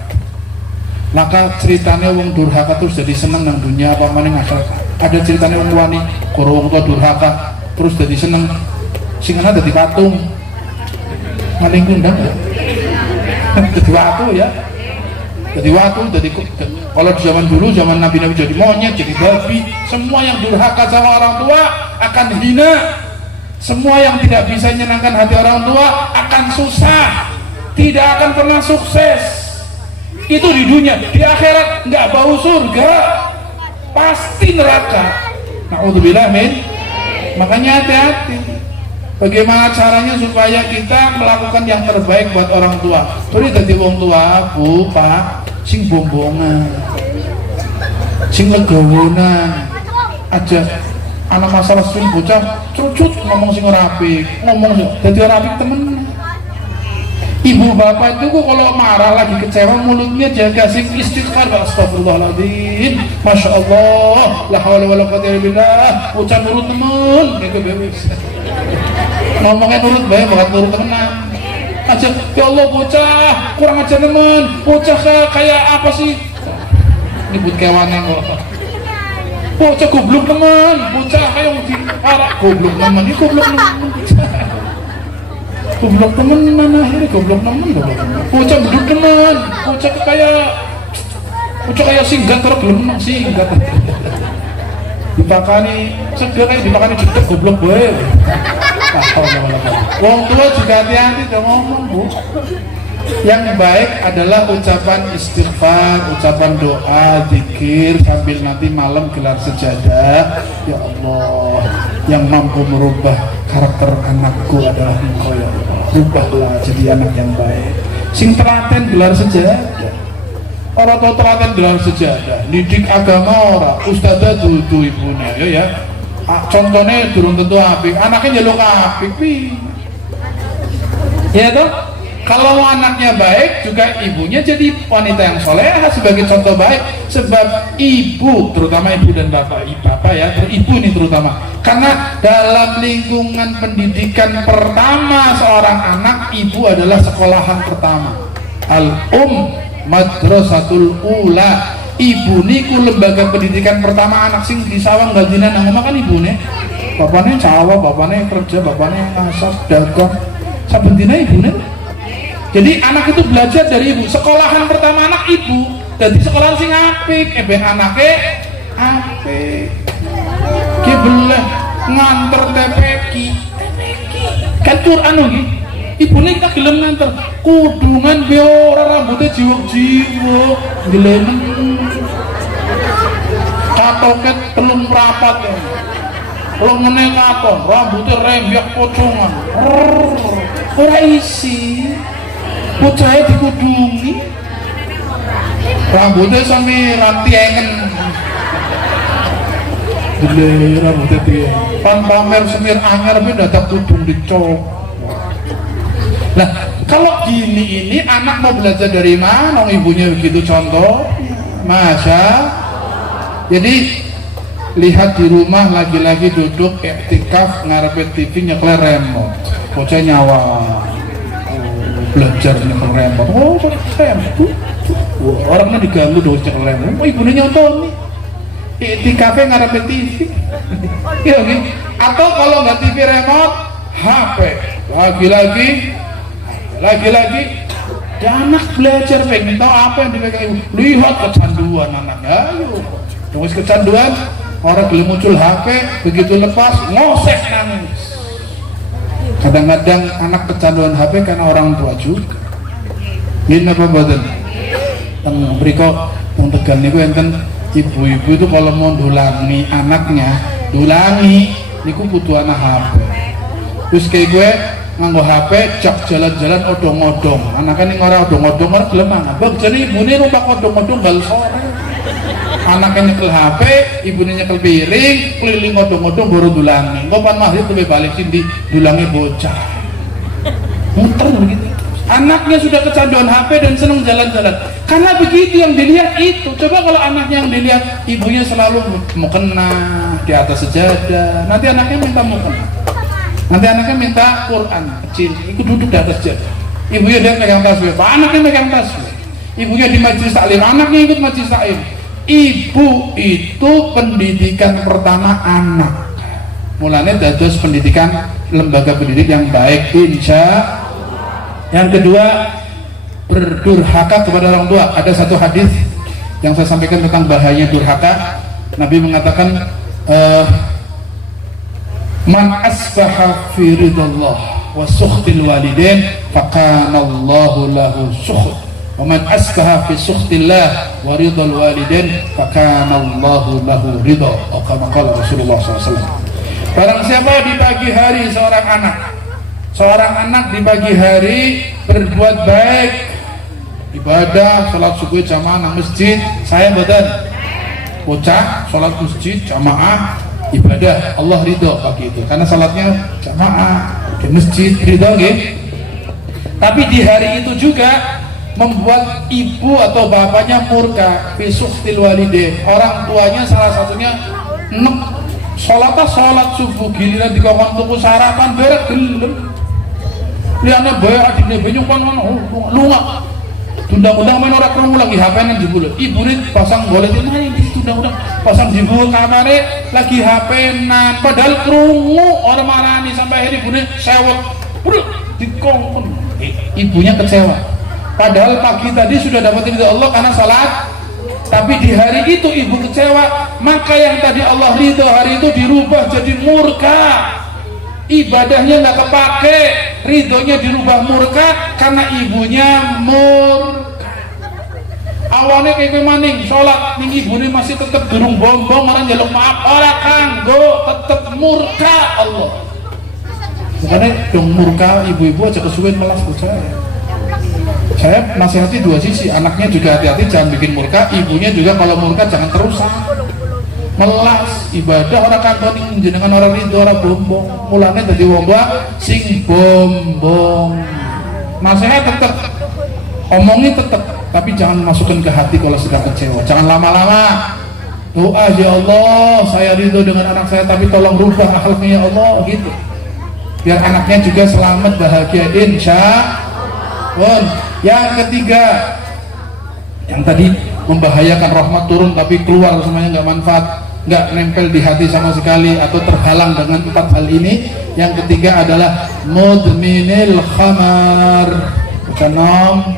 Maka ceritanya wong durhaka terus jadi seneng nang dunia apa maning akhirat. Ada ceritanya wong wani karo wong tua durhaka terus jadi seneng, sing ana dadi patung maling kundang ya. Jadi watu ya, jadi watu, jadi kalau di zaman dulu, zaman nabi-nabi jadi monyet, jadi babi. Semua yang durhaka sama orang tua akan hina. Semua yang tidak bisa menyenangkan hati orang tua akan susah, tidak akan pernah sukses. Itu di dunia, di akhirat nggak bau surga, pasti neraka. Na'udzubillah min. Makanya hati-hati. Bagaimana caranya supaya kita melakukan yang terbaik buat orang tua? Beri jadi wong tua, bu, pak, sing bombongan, sing legawonan aja. Anak masalah sing bocah cucut ngomong sing ora apik, ngomong dadi ora apik temen. Ibu bapak itu kalau marah lagi kecewa mulutnya jaga sing istighfar, astagfirullahaladzim, masya Allah, la haula wala quwwata illa billah. Bocah nurut temen, itu bebas. Ngomongnya nurut bae, bukan nurut temenan. Aja, ya Allah bocah kurang ajar temen, bocah kayak apa sih? Ini but kewanan kok. Bocah goblok temen, bocah kayak di arah goblok temen, ini goblok temen. Goblok temenan akhirnya goblok temen, bocah beduk temen, bocah kayak singgat kalau belum menang singgat. Dipakani seger kayak dipakani jedek goblok bae. Wong tua juga hati-hati dong ngomong, bu. Yang baik adalah ucapan istighfar, ucapan doa, zikir sambil nanti malam gelar sejadah. Ya Allah, yang mampu merubah karakter anakku adalah Engkau ya Allah. Rubahlah jadi anak yang baik. Sing telaten gelar sejadah. Orang tua telaten gelar sejadah. Didik agama ora, ustadzah dudu ibunya ya. Contohnya durung tentu apik, anaknya jaluk apik pi. Ya toh? Kalau anaknya baik juga ibunya jadi wanita yang soleha sebagai contoh baik. Sebab ibu, terutama ibu dan bapak ya, ibu ini terutama, karena dalam lingkungan pendidikan pertama seorang anak, ibu adalah sekolahan pertama. Madrasatul ula. Ibu niku lembaga pendidikan pertama anak sing disawang gajinan nang omah kan ibune. Bapaknya sawah, bapaknya kerja, bapaknya ngasah dagang. Saben dina ibune. Jadi anak itu belajar dari ibu. Sekolahan pertama anak ibu. Jadi sekolahan sing apik, ben anake apik. Ki belah nganter TPQ. Kan Quran iki. Ibune tak gelem nganter. Kudungan be ora rambutnya jiwok-jiwok, gelemen. katoke telung merapat ya. Kalau ngene katon, rambutnya rembyak pocongan. Ora isi. Bocahnya dikudungi. Rambutnya sampai rantiengen. Gede rambutnya dia. Pan pamer semir anyar tapi datang kudung dicok. Nah, kalau gini ini anak mau belajar dari mana? Ibunya begitu contoh. Masa. Jadi lihat di rumah lagi-lagi duduk iktikaf ngarepin TV nyekel remote. Bocah nyawa. Belajar nyekel remote. Oh, remote. Orangnya diganggu dong nyekel remote. Oh, ibunya nyonton nih. Iktikafnya ngarepin TV. Ya, gitu. Atau kalau nggak TV remote, HP. Lagi-lagi anak belajar pengen tahu apa yang dipegang ibu. Lihat kecanduan anaknya. Ayo. Tunggu kecanduan. Orang belum muncul HP, begitu lepas ngosek nangis. Kadang-kadang anak kecanduan HP karena orang tua juga. Ini apa badan? Teng berikut teng Tegal niku enten ibu-ibu itu kalau mau dulangi anaknya, dulangi niku butuh anak HP. Terus kayak gue nganggo HP jak jalan-jalan odong-odong. Anaknya ning ora odong-odong ora gelem mangan. Bang jane ibune numpak odong-odong bal sore. Anaknya nyekel HP, ibunya nyekel piring, keliling odong-odong baru dulangi. Kapan maghrib tuh balik sini dulangi bocah. Muter begitu. Anaknya sudah kecanduan HP dan senang jalan-jalan. Karena begitu yang dilihat itu. Coba kalau anaknya yang dilihat ibunya selalu mukena di atas sejadah, nanti anaknya minta mukena. Nanti anaknya minta Quran kecil, ikut duduk di atas sejadah. Ibunya dia megang tasbih, anaknya megang tasbih. Ibunya di majelis taklim, anaknya ikut majelis taklim. Ibu itu pendidikan pertama anak. Mulanya dados pendidikan lembaga pendidik yang baik, insya. Yang kedua, berdurhaka kepada orang tua. Ada satu hadis yang saya sampaikan tentang bahaya durhaka. Nabi mengatakan, man asbaha fi ridallah wa sukhtil walidain faqana Allahu lahu sukht. Waman asbaha fi sukhtillah wa ridhal walidain fakana Allahu lahu ridha. Atau kama qala Rasulullah SAW. Barang siapa di pagi hari seorang anak di pagi hari berbuat baik, ibadah, salat subuh jamaah nang masjid, saya badan bocah salat masjid jamaah ibadah, Allah ridho pagi itu karena salatnya jamaah di masjid ridho nggih. Tapi di hari itu juga membuat ibu atau bapaknya murka, fisuhtil walidain, orang tuanya salah satunya sholat subuh giliran dikongkon tuku sarapan berek gelem liane bae adine banyu kon lunga tunda-tunda main ora krungu lagi HP-nan jebul ibune pasang golek main di tunda-tunda pasang jebul kamare lagi HP-nan padahal krungu orang marani sampai akhir ibune sewet bruk dikongkon ibunya kecewa. Padahal pagi tadi sudah dapat ridho Allah karena salat, tapi di hari itu ibu kecewa, maka yang tadi Allah ridho hari itu dirubah jadi murka. Ibadahnya nggak kepake, ridhonya dirubah murka karena ibunya murka. Awalnya kayak maning, sholat ning ibunya masih tetap durung bombong orang jaluk maaf orang kanggo tetap murka Allah. Makanya dong murka ibu-ibu aja kesuwen melas percaya. Saya nasihati dua sisi, anaknya juga hati-hati jangan bikin murka, ibunya juga kalau murka jangan terusan melas ibadah orang kanton jenengan orang itu orang bombong mulanya jadi wongga sing bombong. Nasihat tetap omongnya tetap, tapi jangan masukkan ke hati kalau sedang kecewa. Jangan lama-lama doa, ya Allah saya ridho dengan anak saya tapi tolong rubah akhlaknya ya Allah gitu, biar anaknya juga selamat bahagia insya Allah. Yang ketiga, yang tadi membahayakan rahmat turun tapi keluar semuanya nggak manfaat, nggak nempel di hati sama sekali atau terhalang dengan 4 hal ini. Yang ketiga adalah mudminil khamar. Bukan nom,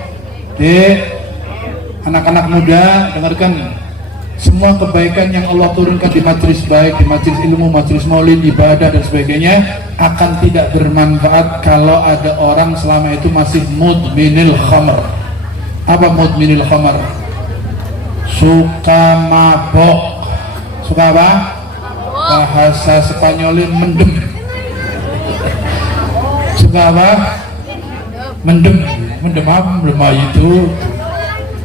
anak-anak muda dengarkan, semua kebaikan yang Allah turunkan di majelis baik, di majelis ilmu, majelis maulid, ibadah dan sebagainya akan tidak bermanfaat kalau ada orang selama itu masih mudminil khamr. Apa mudminil khamr? Suka mabok Suka apa? Bahasa Spanyolin mendem. Suka apa? Mendem. Mendem apa? Mendem itu.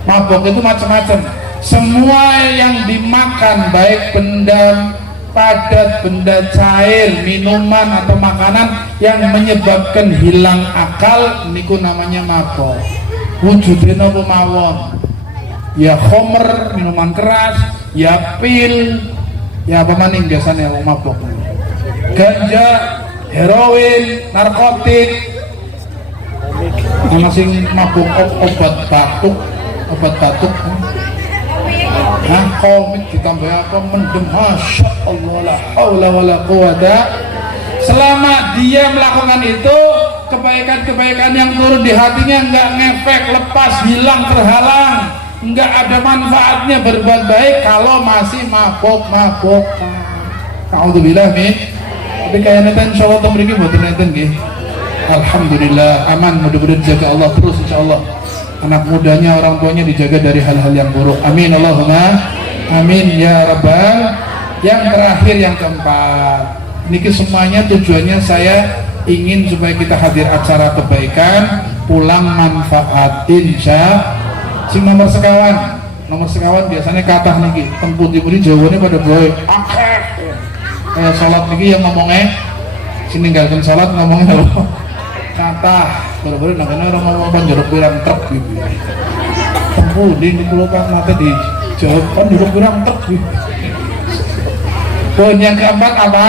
Mabok itu macam-macam. Semua yang dimakan, baik benda padat, benda cair, minuman atau makanan yang menyebabkan hilang akal, niku namanya mabok. Wujudnya apa mawon? Ya khomer, minuman keras, ya pil, ya apa maning biasanya yang mabok? Ganja, heroin, narkotik, masing mabuk obat batuk, komik ditambah apa mendem, masya Allah, la haula wala quwata. Selama dia melakukan itu, kebaikan-kebaikan yang turun di hatinya enggak ngefek, lepas, hilang, terhalang, enggak ada manfaatnya berbuat baik kalau masih mabok. Alhamdulillah min. Tapi kayak neten insyaallah temriki mboten neten nggih. Alhamdulillah aman, mudah-mudahan jaga Allah terus insyaallah. Anak mudanya, orang tuanya dijaga dari hal-hal yang buruk. Amin Allahumma amin ya rabbal. Yang terakhir, yang keempat, ini semuanya tujuannya saya ingin supaya kita hadir acara kebaikan, pulang manfaatin sing nomor sekawan biasanya kata niki tempun timuri jawabannya pada boy akeh kayak sholat niki yang ngomongnya sing ninggalkan sholat ngomongnya apa kata baru-baru namanya orang ngomong panjuruk pirang truk gitu tempun di pulau kan nanti dijawab panjuruk pirang truk gitu. Poin yang keempat apa?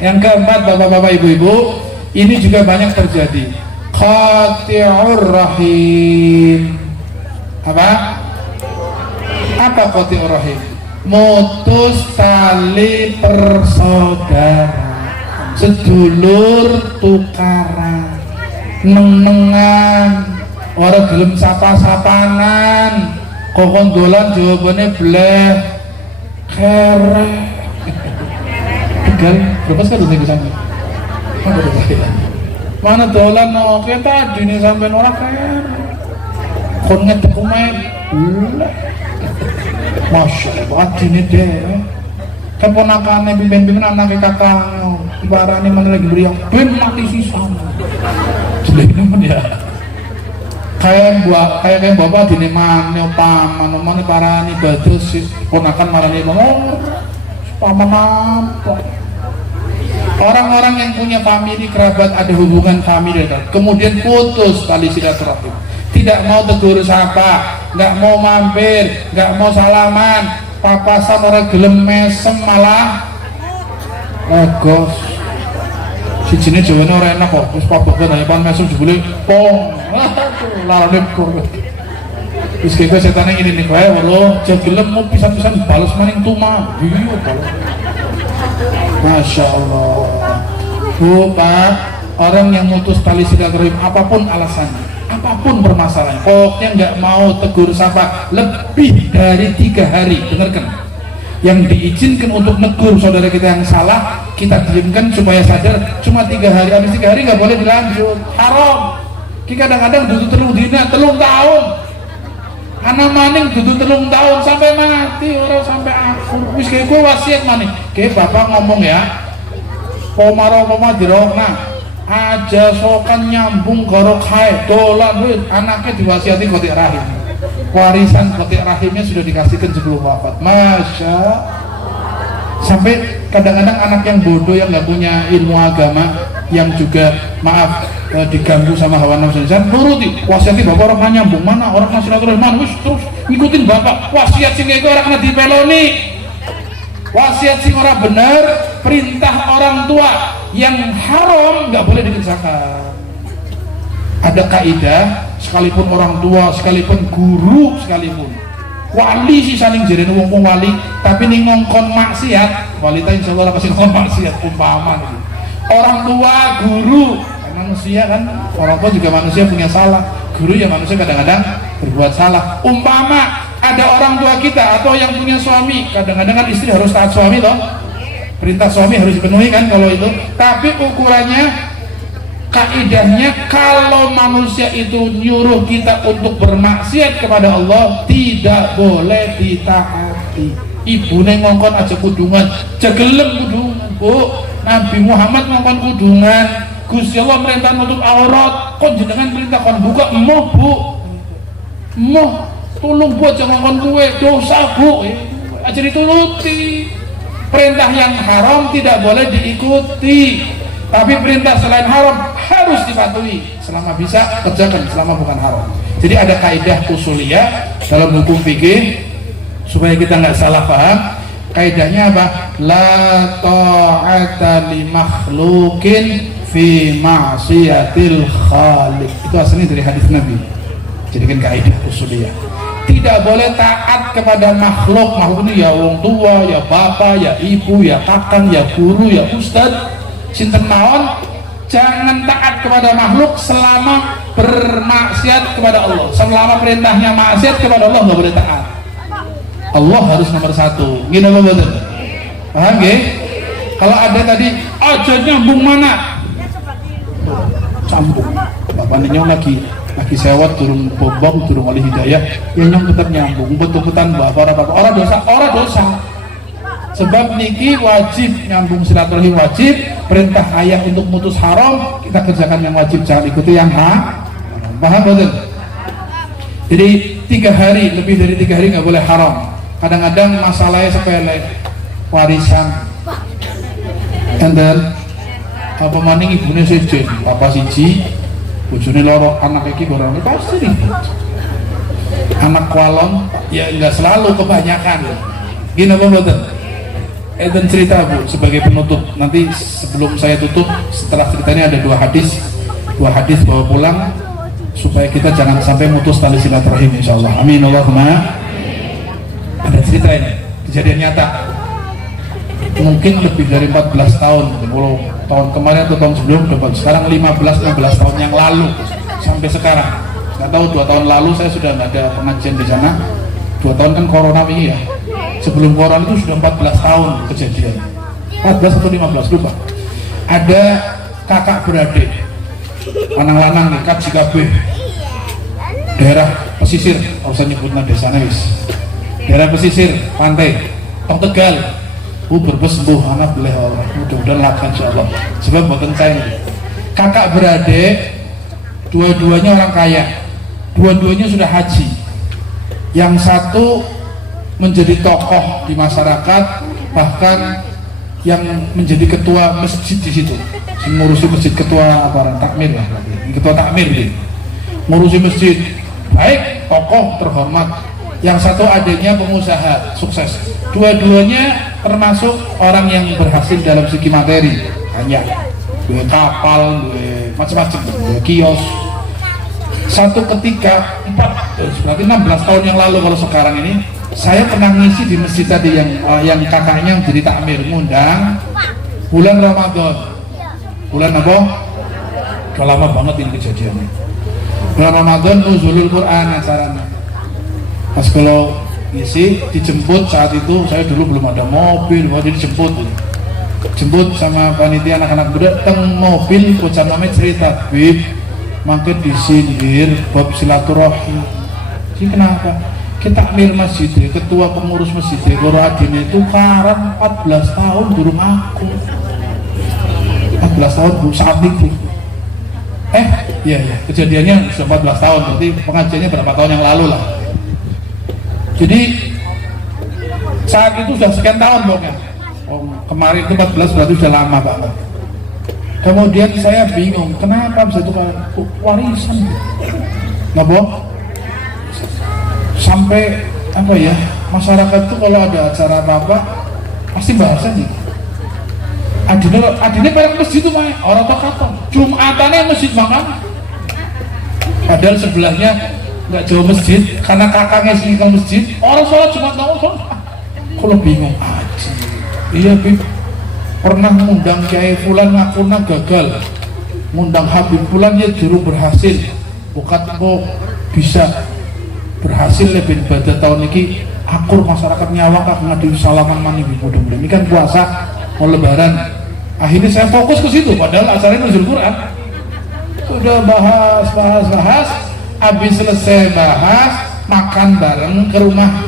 Yang keempat bapak-bapak ibu-ibu, ini juga banyak terjadi qati'ur rahim. Apa qati'ur rahim? Mutus tali persaudaraan, sedulur tukaran, neng-nengan, orang gelem sapa-sapanan, kokon dolan jawabannya bleh kere. Berapa sekali nih kesana? Mana dolan no? Kayak tadi nih sampai orang kaya. Kon ngetek main, masya Allah, ini deh. Keponakannya bimbing anaknya kakak, ibaratnya mana lagi beriak, ben mati sisa. Jelek nemen ya. Kayak bapak dini mana paman, mana para nih badus, ponakan marahnya bang, paman apa? Orang-orang yang punya famili, kerabat, ada hubungan famili, kemudian putus tali silaturahim, tidak mau tegur sapa, nggak mau mampir, nggak mau salaman, papasan orang gelem mesem malah legos. Si jenis jawabannya orang enak kok, terus papasan hanya pan mesem jebule pong, larane kok. Terus kayak setannya ini nih, kayak walau jauh gelem mau pisan-pisan balas maning tuma, iya balas. Masya Allah. Bu, Pak, orang yang mutus tali silaturahim apapun alasannya, apapun permasalahannya, pokoknya nggak mau tegur sapa lebih dari 3 hari, dengarkan, yang diizinkan untuk negur saudara kita yang salah kita diamkan supaya sadar cuma 3 hari, habis 3 hari nggak boleh dilanjut, haram. Kita kadang-kadang duduk telung tahun, anak maning duduk 3 tahun sampai mati, orang sampai akhir. Wis kayak gue wasiat maning, kayak bapak ngomong ya, poma dirokna aja sokan nyambung gorok hai dolan wih, anaknya diwasiati qotik rahim, warisan qotik rahimnya sudah dikasihkan sebelum wafat. Masya, sampai kadang-kadang anak yang bodoh yang nggak punya ilmu agama, yang juga maaf diganggu sama hawa nafsu dan nuruti wasiati bapak, orang nyambung mana orang masih silaturahim mana, wis terus ngikutin bapak. Wasiat sing itu orang kena dipeloni, wasiat sing ora bener, perintah orang tua yang haram nggak boleh dikerjakan. Ada kaidah, sekalipun orang tua, sekalipun guru, sekalipun wali sih saling jadi wong wali, tapi nih ngongkon maksiat, wali ta insyaallah kasih ngongkon maksiat umpama gitu. Orang tua, guru, manusia kan, orang tua juga manusia punya salah, guru ya manusia kadang-kadang berbuat salah. Umpama ada orang tua kita atau yang punya suami, kadang-kadang kan istri harus taat suami loh, perintah suami harus dipenuhi kan kalau itu, tapi ukurannya, kaidahnya kalau manusia itu nyuruh kita untuk bermaksiat kepada Allah tidak boleh ditaati. ibune ngongkon aja kudungan, jagelem kudungan Bu. Nabi Muhammad ngongkon kudungan, Gusti Allah merintah nutup aurat, kok jenengan perintah kon buka, emoh Bu, emoh tolong buat jangan ngongkon kue, dosa Bu, aja dituruti. Perintah yang haram tidak boleh diikuti, tapi perintah selain haram harus dipatuhi. Selama bisa kerjakan, selama bukan haram. Jadi ada kaidah usuliyah dalam hukum fikih supaya kita nggak salah paham. Kaidahnya apa? La ta'ata li makhlukin fi ma'siyatil khaliq. Itu asalnya dari hadis Nabi. Jadikan kaidah usuliyah. Tidak boleh taat kepada makhluk. Makhluk ini ya wong tua, ya bapak, ya ibu, ya kakang, ya guru, ya ustad, sinten mawon. Jangan taat kepada makhluk selama bermaksiat kepada Allah. Selama perintahnya maksiat kepada Allah nggak boleh taat. Allah harus nomor satu. Gini apa betul? Paham gak? Kalau ada tadi aja nyambung mana? Sambung. Bapak nyong lagi sewot turun bobong turun oleh hidayah, ya nyong tetap nyambung. Betul-betul bapak orang dosa. Sebab niki wajib nyambung silaturahim wajib. Perintah ayah untuk mutus haram kita kerjakan yang wajib, jangan ikuti yang haram. Paham betul? Jadi 3 hari, lebih dari 3 hari nggak boleh haram. Kadang-kadang masalahnya sepele, warisan, and then apa maning ibunya sejen, papa siji, bojone loro, anak iki borong pasti ribut. Anak kualon, ya nggak selalu, kebanyakan. Gini apa betul? Eden cerita Bu sebagai penutup. Nanti sebelum saya tutup, setelah ceritanya ada 2 hadis bawa pulang supaya kita jangan sampai mutus tali silaturahim insyaallah. Amin Allahumma. Ada cerita ini, kejadian nyata. Mungkin lebih dari 14 tahun, 10 tahun kemarin atau tahun sebelum, sekarang 15-16 tahun yang lalu sampai sekarang. Nggak tahu 2 tahun lalu saya sudah nggak ada pengajian di sana. 2 tahun kan corona ini ya. Sebelum corona itu sudah 14 tahun kejadian. 14 atau 15 lupa. Ada kakak beradik, lanang-lanang nih, KJKB, daerah pesisir, nggak usah nyebutnya desanya wis. Daerah pesisir, pantai, Tong Tegal. Berbes sembuh, anak boleh Allah. Mudah-mudahan lakukan insyaallah. Sebab buatan saya ini. Kakak beradik, dua-duanya orang kaya, dua-duanya sudah haji. Yang satu menjadi tokoh di masyarakat, bahkan yang menjadi ketua masjid di situ. Ngurusi masjid, ketua apa? Takmir ya, ketua takmir gitu. Ngurusi masjid, baik, tokoh terhormat. Yang satu adiknya pengusaha sukses. Dua-duanya termasuk orang yang berhasil dalam segi materi, hanya dua kapal, dua macam-macam, dua kios. Satu ketika berarti 16 tahun yang lalu kalau sekarang ini, saya pernah ngisi di masjid tadi yang kakaknya jadi takmir, ngundang bulan Ramadan. Bulan apa? Udah lama banget ini kejadiannya. Bulan Ramadan nuzulul Quran acaranya. Pas kalau ngisi dijemput, saat itu saya dulu belum ada mobil, waktu dijemput sama panitia anak-anak muda teng mobil, bocah namanya cerita, Bib makin disindir bab silaturahim. Ini kenapa? Kita takmir masjid, ketua pengurus masjid Guru Adin itu karan 14 tahun durung aku 14 tahun bu saat itu iya kejadiannya sudah 14 tahun, berarti pengajiannya berapa tahun yang lalu lah. Jadi saat itu sudah sekian tahun pokoknya. Kemarin itu 14 berarti sudah lama banget. Kemudian saya bingung kenapa bisa itu warisan nggak bohong. Sampai apa ya, masyarakat itu kalau ada acara apa-apa pasti bahasa nih. Adine bareng masjid itu main orang tua kata Jumatannya masjid makan. Padahal sebelahnya nggak jauh masjid, karena kakaknya sini ke masjid, orang sholat Jumat nongol. Kalau bingung aja. Iya Bib, pernah ngundang Kiai Fulan ngakurna gagal, ngundang Habib Fulan ya juru berhasil, bukan kok bisa berhasil lebih pada tahun ini akur masyarakat nyawang kak ngadu salaman mani mudah-mudahan ini kan puasa mau lebaran. Akhirnya saya fokus ke situ, padahal acaranya nuzul Quran. Udah bahas habis selesai bahas makan bareng ke rumah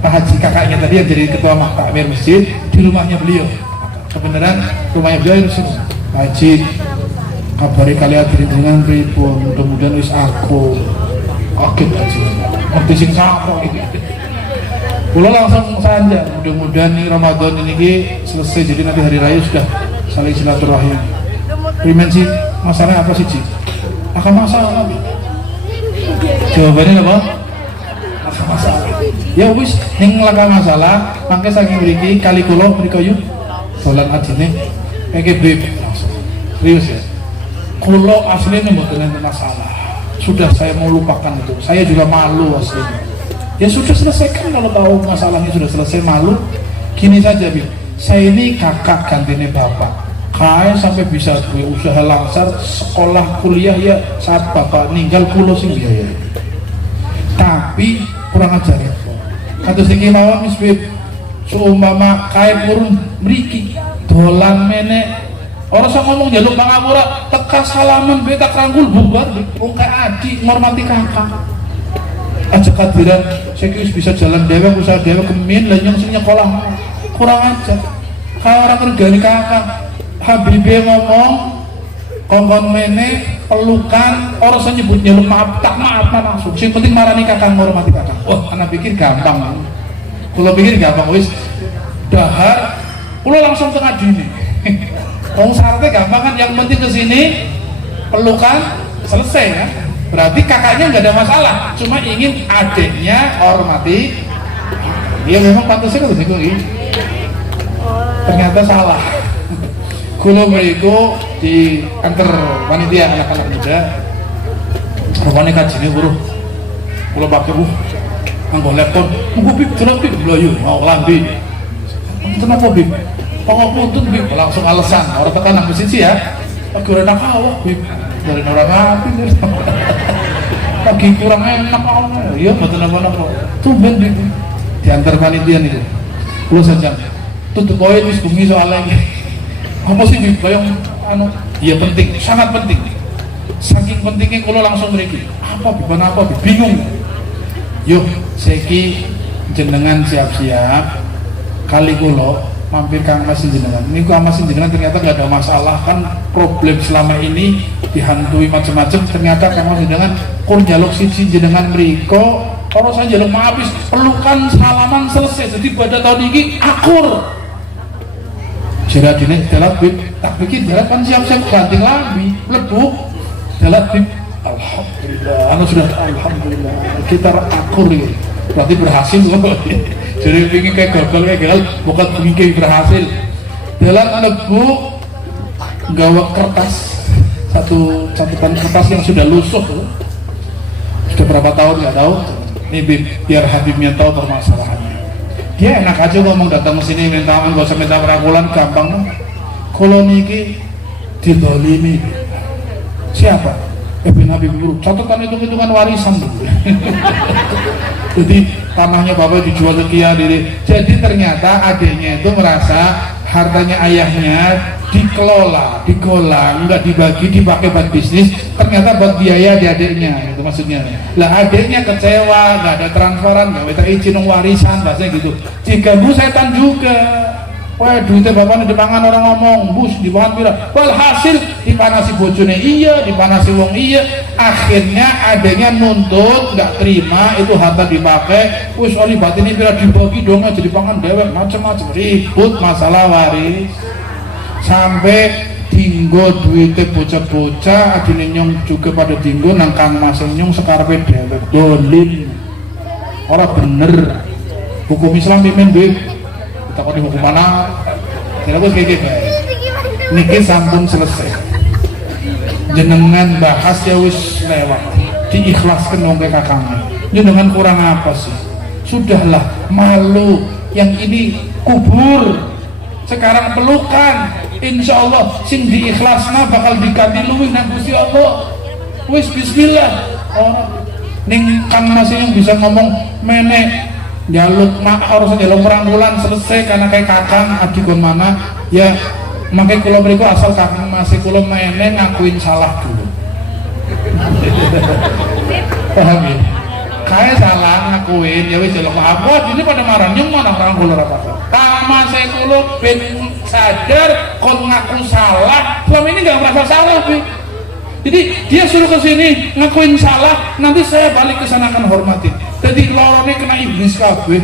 Pak Haji kakaknya tadi yang jadi ketua takmir masjid di rumahnya beliau. Kebenaran rumahnya beliau itu Pak Haji kabari kalian dengan pripun, mudah-mudahan wis aku kaget aja ngerti sing sapa iki. Kula langsung saja, mudah-mudahan nih Ramadan ini selesai, jadi nanti hari raya sudah saling silaturahim. Primen sih masalahnya apa sih Ci? Akan masalah. Jawabannya apa? Akan masalah. Ya wis ning laka masalah, mangke saking mriki kali kula mriko yuk dolan adine PGB langsung. Serius ya. Kula aslinya mboten enten masalah. Sudah saya mau lupakan itu. Saya juga malu aslinya. Ya sudah selesaikan, kalau tahu masalahnya sudah selesai, malu. Gini saja Bil, saya ini kakak gantinya bapak. Kayak sampai bisa gue usaha langsar, sekolah kuliah ya saat bapak meninggal kulo sing biaya. Tapi kurang ajar ya. Kata sing mawon Miss Bib, seumpama kayak purun mriki dolan menek. Orang saya ngomong jaluk pangapura, teka salaman beta kerangkul bubar, wong kayak adik ngormati kakak. Aja kadiran saya bisa jalan dewa, usaha dewa kemin lan yang nyekolah kurang aja. Kayak orang kerjani kakak Habibie ngomong kongkon mene pelukan orang saya nyebut nyeluk maaf tak maaf langsung. Yang penting marani kakak ngormati kakak. Wah anak pikir gampang. Kalau pikir gampang wis dahar pulau langsung tengah dini. Wong syaratnya gampang kan, yang penting kesini pelukan selesai ya. Berarti kakaknya nggak ada masalah, cuma ingin adiknya hormati. Dia memang pantasnya kalau ini. Ternyata salah. Kulo beriku di antar panitia anak-anak muda. Rupanya kajinya buruh. Kulo pakai anggo laptop. Mau bib, terus bib, belayu, mau lambi. Kenapa bib? Pengopuntun bib, langsung alasan. Orang tekan nang mesin sih ya. Aku udah nak awak bib. Dari orang api lagi kurang enak awalnya. Iya betul apa-apa tumben di antar panitia nih lu saja tutup poin wis bumi soalnya apa sih bayang anu iya penting, sangat penting, saking pentingnya kalau langsung mereka apa bingung. Yuk seki jenengan siap-siap kali kulo mampir Kang Mas jenengan. Ini Kang Mas jenengan ternyata nggak ada masalah kan, problem selama ini dihantui macam-macam. Ternyata Kang Mas jenengan kur jaluk siji jenengan mriko, kalau saya jaluk habis pelukan salaman selesai. Jadi pada tahun ini akur. Jadi ini dalam bib, tak pikir dalam kan siap-siap ganti lambi, lebuk dalam bib. Alhamdulillah, anu sudah alhamdulillah kita akur ini. Berarti berhasil loh. Jadi ingin kayak gagal, bukan ingin berhasil. Dalam lebu gawa kertas, satu catatan kertas yang sudah lusuh, sudah berapa tahun nggak tahu. Ini biar Habibnya tahu permasalahannya. Dia enak aja ngomong datang ke sini minta aman, gak usah minta perangkulan, gampang. Kalau niki didolimi, siapa? Ibn Habib Guru. Catatan hitung-hitungan warisan. Jadi tanahnya bapak dijual sekian diri. Jadi ternyata adiknya itu merasa hartanya ayahnya dikelola, digolang, nggak dibagi, dipakai buat bisnis. Ternyata buat biaya di adiknya, itu maksudnya. Lah adiknya kecewa, nggak ada transferan, nggak minta izin warisan, bahasanya gitu. Diganggu setan juga. Wah duitnya bapak di pangan orang ngomong, bus di pangan pira. Walhasil dipanasi bojone iya, dipanasi wong iya. Akhirnya adanya nuntut, nggak terima itu harta dipakai. Wis oli batin ini pira dibagi dong aja di pangan dewek, macam-macam ribut masalah waris. Sampai dinggo duitnya bocah-bocah, adine nyong juga pada dinggo nang Kang Mas nyong sekarpe dewek. Dolim. Orang bener. Hukum Islam pimen duit. Kita kok dihukum mana? Kira gue kayak gitu. Niki sampun selesai. Jenengan bahas ya wis lewat. Diikhlaskan dong ke kakaknya. Jenengan kurang apa sih? Sudahlah, malu. Yang ini kubur. Sekarang pelukan. Insya Allah sing diikhlasna bakal diganti luwih nang Gusti Allah. Wis bismillah. Oh, ning Kang Mas yang bisa ngomong menek jaluk mak harus jaluk perangkulan selesai karena kayak kakang adik kon mana ya makanya kalau mereka asal kakang masih kalau mainnya ngakuin salah dulu. Paham ya? kae salah ngakuin ya wis jelek apa ini pada marah nyong mana orang kula ora apa sama saya kulo ben sadar kon ngaku salah selama ini nggak merasa salah Bi. Jadi dia suruh ke sini ngakuin salah, nanti saya balik ke sana akan hormatin. Jadi lorone kena iblis kabeh.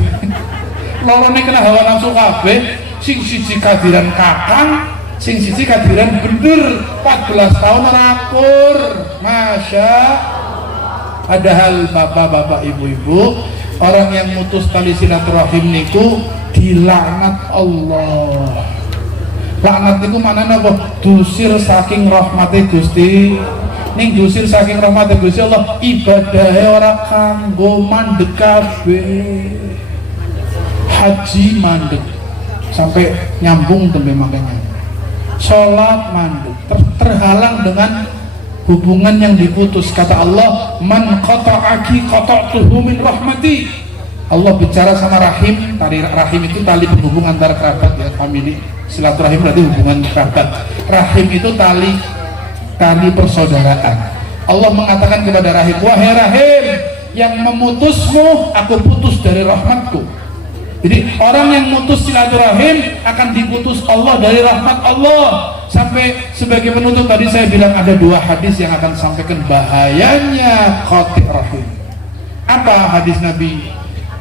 Lorone kena hawa nafsu kabeh, sing siji kadiran kakang, sing siji kadiran bener 14 tahun rakur. Masya. Padahal bapak-bapak ibu-ibu, orang yang mutus tali silaturahim niku dilaknat Allah. Laknat itu mana apa? Dusir saking rahmati Gusti. Ning dusir saking rahmati Gusti Allah, ibadahnya orang kanggo mandek kabeh. Haji mandek sampai nyambung tembe makanya. Salat mandek terhalang dengan hubungan yang diputus. Kata Allah, man qata'aki qata'tuhu min rahmati. Allah bicara sama rahim. Tali rahim itu tali penghubung antara kerabat ya, family. Silaturahim berarti hubungan kerabat. Rahim itu tali persaudaraan. Allah mengatakan kepada rahim, wahai rahim yang memutusmu, aku putus dari rahmatku. Jadi orang yang mutus silaturahim akan diputus Allah dari rahmat Allah. Sampai sebagai penutup tadi saya bilang ada 2 hadis yang akan sampaikan bahayanya qati' rahim. Apa hadis Nabi?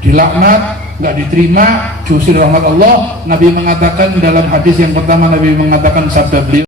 Dilaknat, nggak diterima, diusir rahmat Allah. Nabi mengatakan dalam hadis yang pertama, Nabi mengatakan sabda beliau,